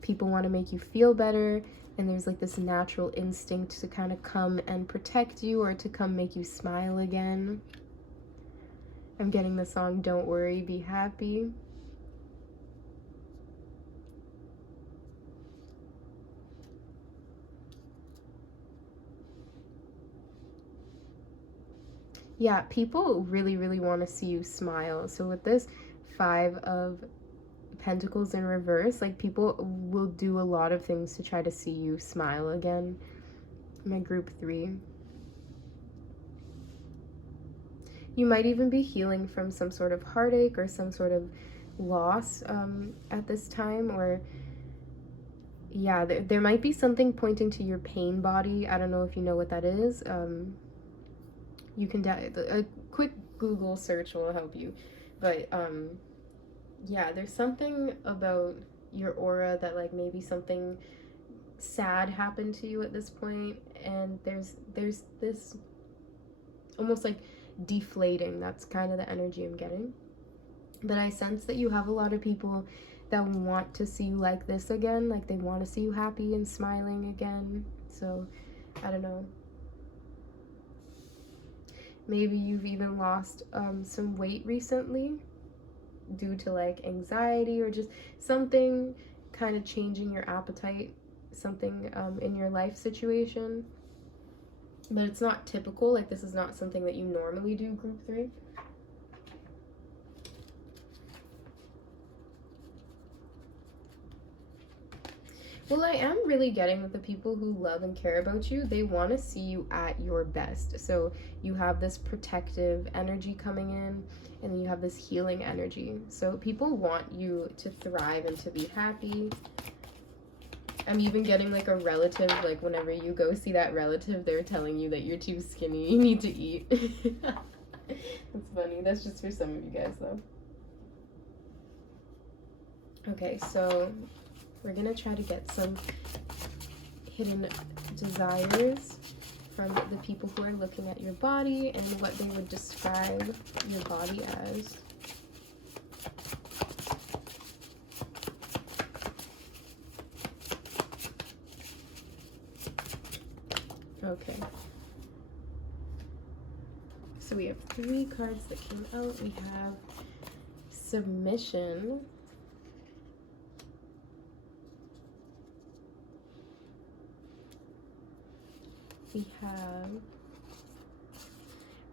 People want to make you feel better, and there's like this natural instinct to kind of come and protect you, or to come make you smile again. I'm getting the song Don't Worry, Be Happy. Yeah, people really, really want to see you smile. So with this 5 of Pentacles in reverse, like people will do a lot of things to try to see you smile again. My group 3. You might even be healing from some sort of heartache or some sort of loss at this time, or yeah, there might be something pointing to your pain body. I don't know if you know what that is. You can a quick Google search will help you, but yeah, there's something about your aura that like maybe something sad happened to you at this point, and there's this almost like deflating. That's kind of the energy I'm getting. But I sense that you have a lot of people that want to see you like this again, like they want to see you happy and smiling again. So I don't know, maybe you've even lost some weight recently due to like anxiety, or just something kind of changing your appetite, something in your life situation. But it's not typical, like this is not something that you normally do, group 3. Well, I am really getting that the people who love and care about you, they want to see you at your best. So you have this protective energy coming in, and then you have this healing energy. So people want you to thrive and to be happy. I'm even getting like a relative, like whenever you go see that relative, they're telling you that you're too skinny, you need to eat. That's funny. That's just for some of you guys, though. Okay, so we're gonna try to get some hidden desires from the people who are looking at your body and what they would describe your body as. Okay. So we have 3 cards that came out. We have submission. We have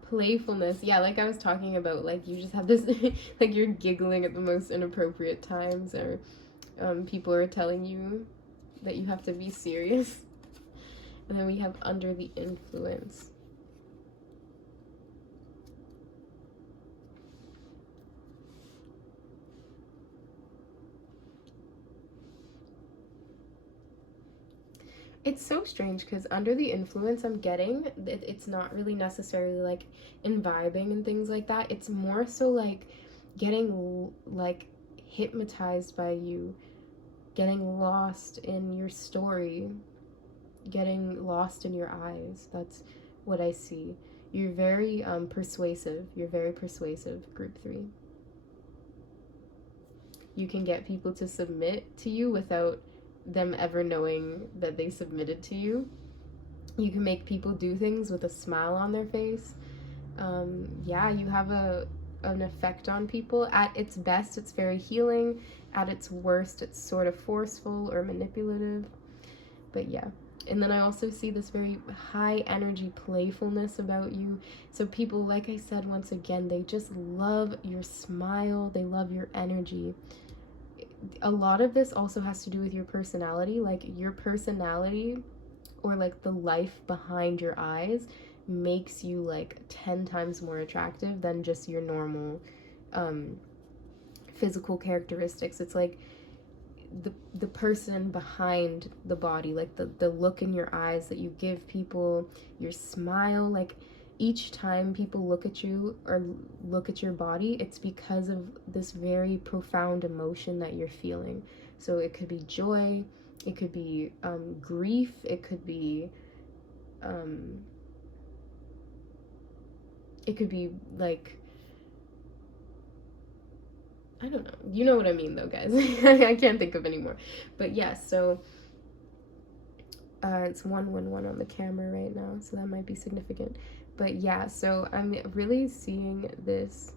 playfulness. Yeah, like I was talking about, like you just have this, like you're giggling at the most inappropriate times, or people are telling you that you have to be serious. And then we have under the influence. It's so strange because under the influence I'm getting, it's not really necessarily like imbibing and things like that. It's more so like getting like hypnotized by you, getting lost in your story, getting lost in your eyes. That's what I see. You're very persuasive. You're very persuasive, group 3. You can get people to submit to you without them ever knowing that they submitted to you. You can make people do things with a smile on their face. Yeah, you have an effect on people. At its best, it's very healing. At its worst, it's sort of forceful or manipulative. But yeah. And then I also see this very high energy playfulness about you. So people, like I said, once again, they just love your smile. They love your energy. A lot of this also has to do with your personality. Like your personality, or like the life behind your eyes, makes you like 10 times more attractive than just your normal physical characteristics. It's like the person behind the body, like the look in your eyes that you give people, your smile. Like each time people look at you or look at your body, it's because of this very profound emotion that you're feeling. So it could be joy, it could be grief, it could be like, I don't know. You know what I mean, though, guys. I can't think of any more. But yeah, so it's 111 on the camera right now, so that might be significant. But yeah, so I'm really seeing this.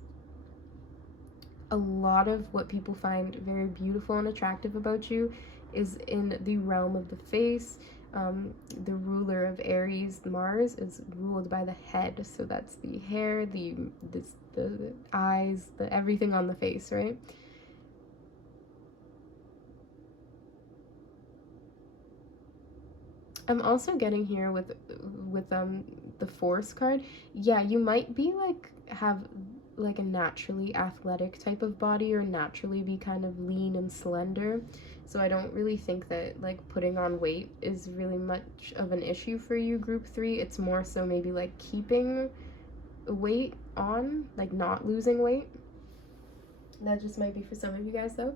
A lot of what people find very beautiful and attractive about you is in the realm of the face. The ruler of Aries, Mars, is ruled by the head, so that's the hair, the eyes, the everything on the face, right? I'm also getting here with the Force card. Yeah, you might be like have like a naturally athletic type of body, or naturally be kind of lean and slender. So I don't really think that like putting on weight is really much of an issue for you, group 3. It's more so maybe like keeping weight on, like not losing weight. That just might be for some of you guys, though.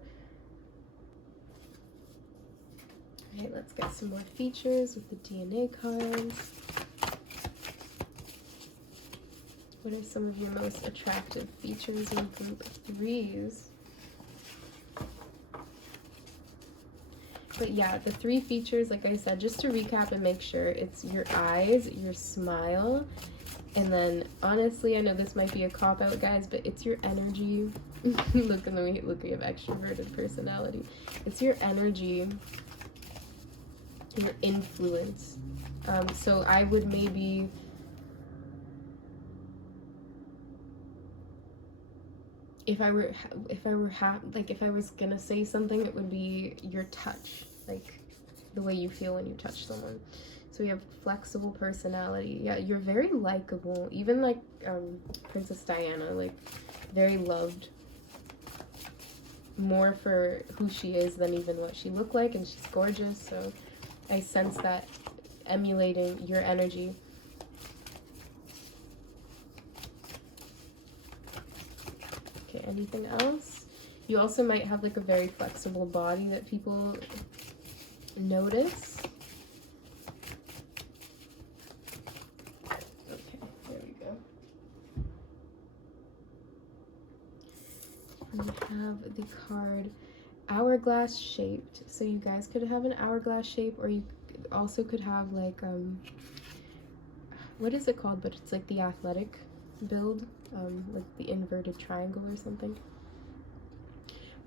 Alright, let's get some more features with the DNA cards. What are some of your most attractive features in group 3s? But yeah, the 3 features, like I said, just to recap and make sure, it's your eyes, your smile, and then honestly, I know this might be a cop-out, guys, but it's your energy. Look at the way you have extroverted personality. It's your energy, your influence. So I would maybe if I was gonna say something, it would be your touch. Like the way you feel when you touch someone. So we have flexible personality. Yeah, you're very likable. Even like Princess Diana, like very loved. More for who she is than even what she looked like, and she's gorgeous. So I sense that emulating your energy. Okay, anything else? You also might have like a very flexible body that people notice. Okay, there we go. We have the card hourglass shaped. So you guys could have an hourglass shape, or you also could have like what is it called? But it's like the athletic build, like the inverted triangle or something.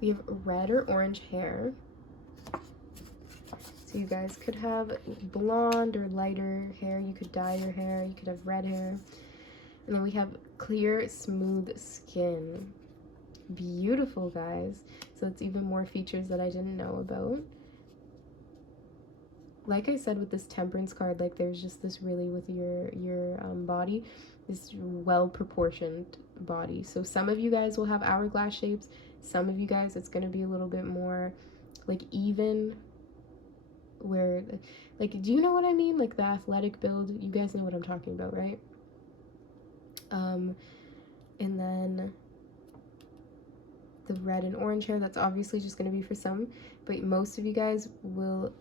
We have red or orange hair. So you guys could have blonde or lighter hair. You could dye your hair. You could have red hair. And then we have clear, smooth skin. Beautiful, guys. So it's even more features that I didn't know about. Like I said with this temperance card, like there's just this really with your body, this well-proportioned body. So some of you guys will have hourglass shapes. Some of you guys, it's going to be a little bit more like even, where, like, do you know what I mean? Like the athletic build, you guys know what I'm talking about, right? And then the red and orange hair, that's obviously just going to be for some, but most of you guys will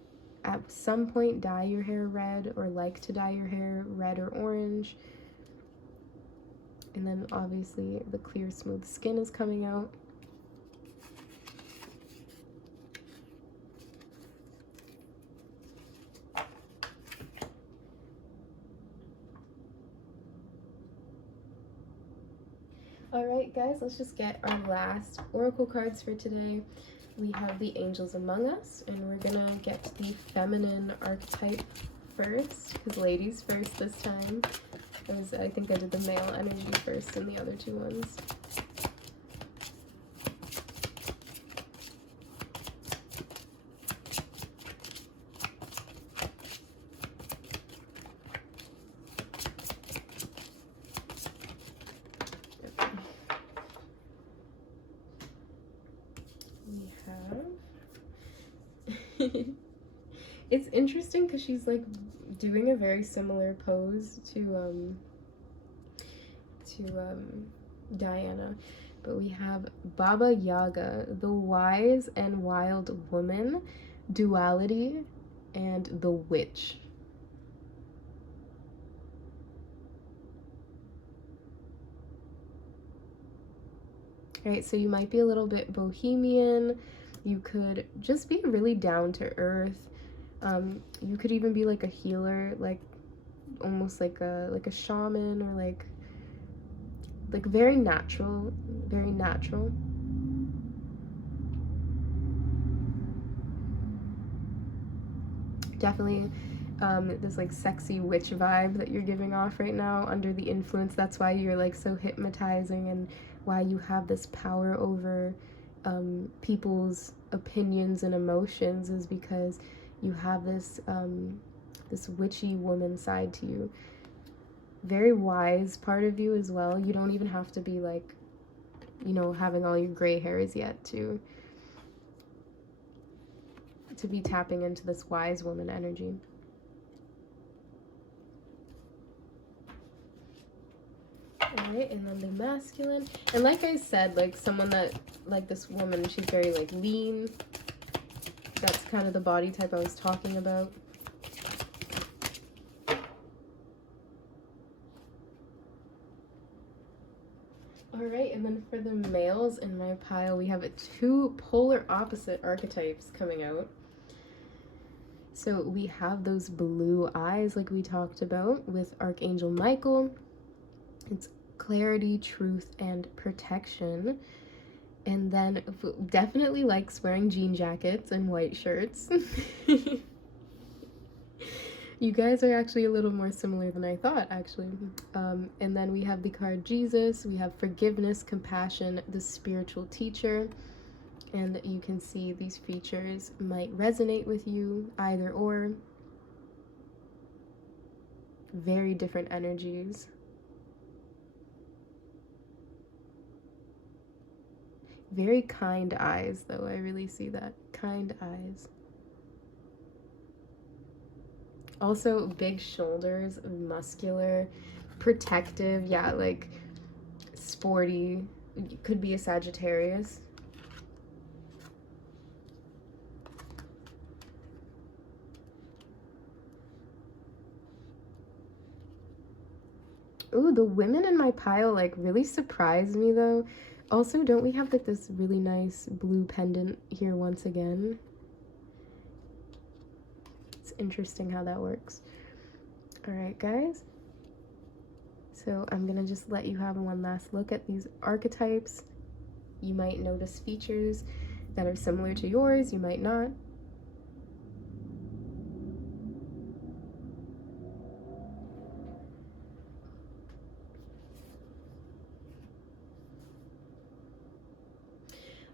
at some point dye your hair red, or like to dye your hair red or orange. And then obviously the clear, smooth skin is coming out. Alright guys, let's just get our last oracle cards for today. We have the Angels Among Us, and we're gonna get the feminine archetype first, because ladies first this time. I think I did the male energy first in the other two ones. It's interesting because she's like doing a very similar pose to Diana, but we have Baba Yaga, the wise and wild woman, duality, and the witch. Right, so you might be a little bit bohemian. You could just be really down to earth. You could even be like a healer, like almost like a shaman, or like very natural, very natural. Definitely this like sexy witch vibe that you're giving off right now under the influence. That's why you're like so hypnotizing, and why you have this power over people's opinions and emotions, is because you have this this witchy woman side to you. Very wise part of you as well. You don't even have to be like, you know, having all your gray hairs yet to be tapping into this wise woman energy. Alright, and then the masculine. And like I said, like someone that, like this woman, she's very like lean. That's kind of the body type I was talking about. Alright, and then for the males in my pile, we have two polar opposite archetypes coming out. So we have those blue eyes like we talked about with Archangel Michael. It's clarity, truth, and protection. And then definitely likes wearing jean jackets and white shirts. You guys are actually a little more similar than I thought, actually. And then we have the card Jesus. We have forgiveness, compassion, the spiritual teacher. And you can see these features might resonate with you, either or. Very different energies. Very kind eyes, though. I really see that. Kind eyes. Also, big shoulders, muscular, protective. Yeah, like sporty. Could be a Sagittarius. Ooh, the women in my pile like really surprised me though. Also, don't we have like this really nice blue pendant here once again? It's interesting how that works. All right, guys. So I'm gonna just let you have one last look at these archetypes. You might notice features that are similar to yours, you might not.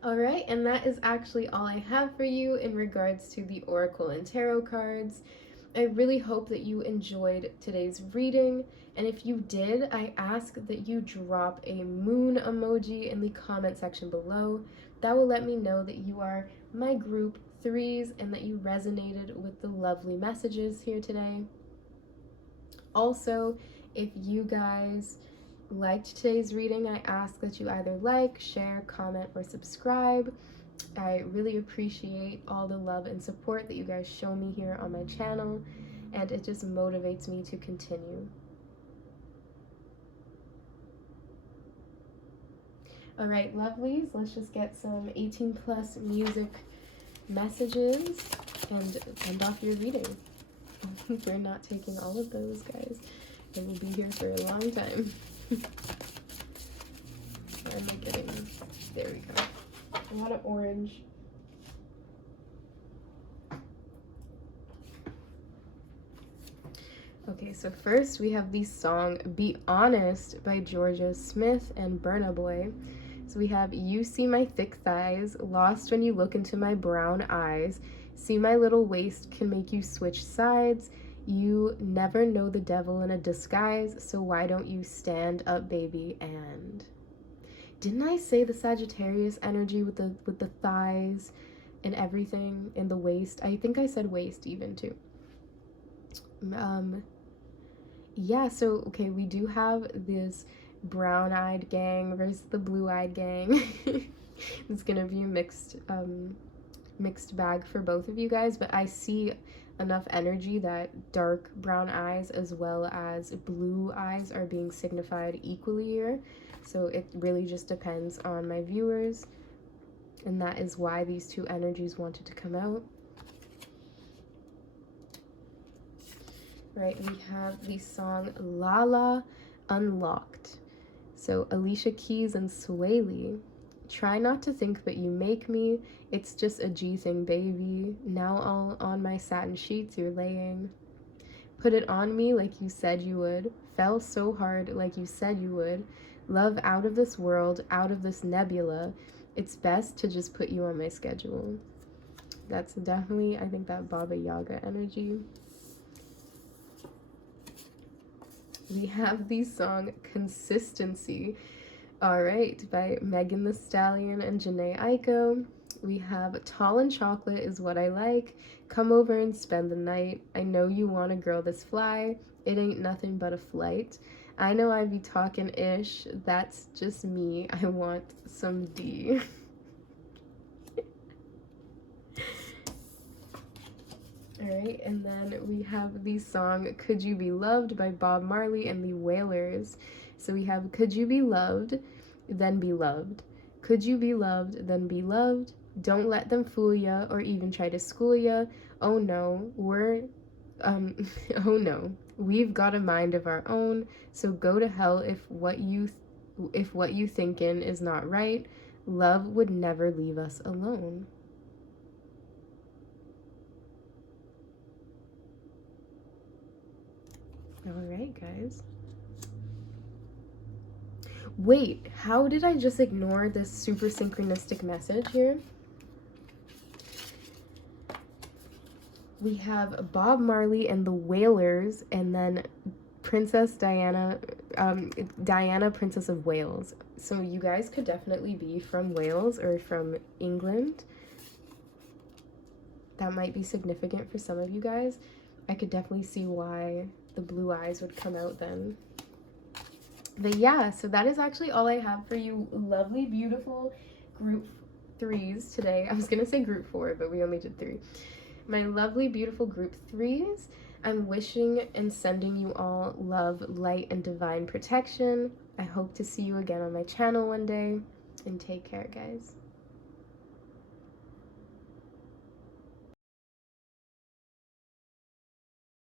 All right, and that is actually all I have for you in regards to the Oracle and Tarot cards. I really hope that you enjoyed today's reading, and if you did, I ask that you drop a moon emoji in the comment section below. That will let me know that you are my group 3s and that you resonated with the lovely messages here today. Also, if you guys liked today's reading, I ask that you either like, share, comment, or subscribe. I really appreciate all the love and support that you guys show me here on my channel, and it just motivates me to continue. All right, lovelies, let's just get some 18+ music messages and end off your reading. We're not taking all of those, guys. I will be here for a long time. Where am I getting? There we go. A lot of orange. Okay, so first we have the song Be Honest by Georgia Smith and Burna Boy. So we have You See My Thick Thighs, Lost When You Look Into My Brown Eyes, See My Little Waist Can Make You Switch Sides, You Never Know the Devil in a Disguise, So Why Don't You Stand Up, Baby, and... Didn't I say the Sagittarius energy with the thighs and everything, and the waist? I think I said waist even too. Yeah, so okay, we do have this brown-eyed gang versus the blue-eyed gang. It's gonna be a mixed bag for both of you guys, but I see enough energy that dark brown eyes as well as blue eyes are being signified equally here. So it really just depends on my viewers, and that is why these two energies wanted to come out. Right, we have the song Lala Unlocked. So Alicia Keys and Sway Lee. Try not to think that you make me. It's just a G thing, baby. Now all on my satin sheets you're laying. Put it on me like you said you would. Fell so hard like you said you would. Love out of this world, out of this nebula. It's best to just put you on my schedule. That's definitely, I think, that Baba Yaga energy. We have the song Consistency, all right, by Megan Thee Stallion and Janae Aiko. We have Tall and Chocolate Is What I Like, Come Over and Spend the Night, I Know You Want a Girl This Fly, It Ain't Nothing But a Flight, I Know I Be Talkin' Ish, That's Just Me, I Want Some D. Alright, and then we have the song Could You Be Loved by Bob Marley and the Wailers. So we have Could You Be Loved, Then Be Loved. Could you be loved, then be loved? Don't let them fool ya or even try to school ya. Oh no, oh no, we've got a mind of our own. So go to hell if what you thinkin' is not right. Love would never leave us alone. All right, guys. Wait, how did I just ignore this super synchronistic message here? We have Bob Marley and the Wailers, and then Princess Diana, Diana, Princess of Wales. So you guys could definitely be from Wales or from England. That might be significant for some of you guys. I could definitely see why the blue eyes would come out then. But yeah, so that is actually all I have for you lovely, beautiful group threes today. I was gonna say group four, but we only did three. My lovely, beautiful group threes. I'm wishing and sending you all love, light, and divine protection. I hope to see you again on my channel one day. And take care, guys.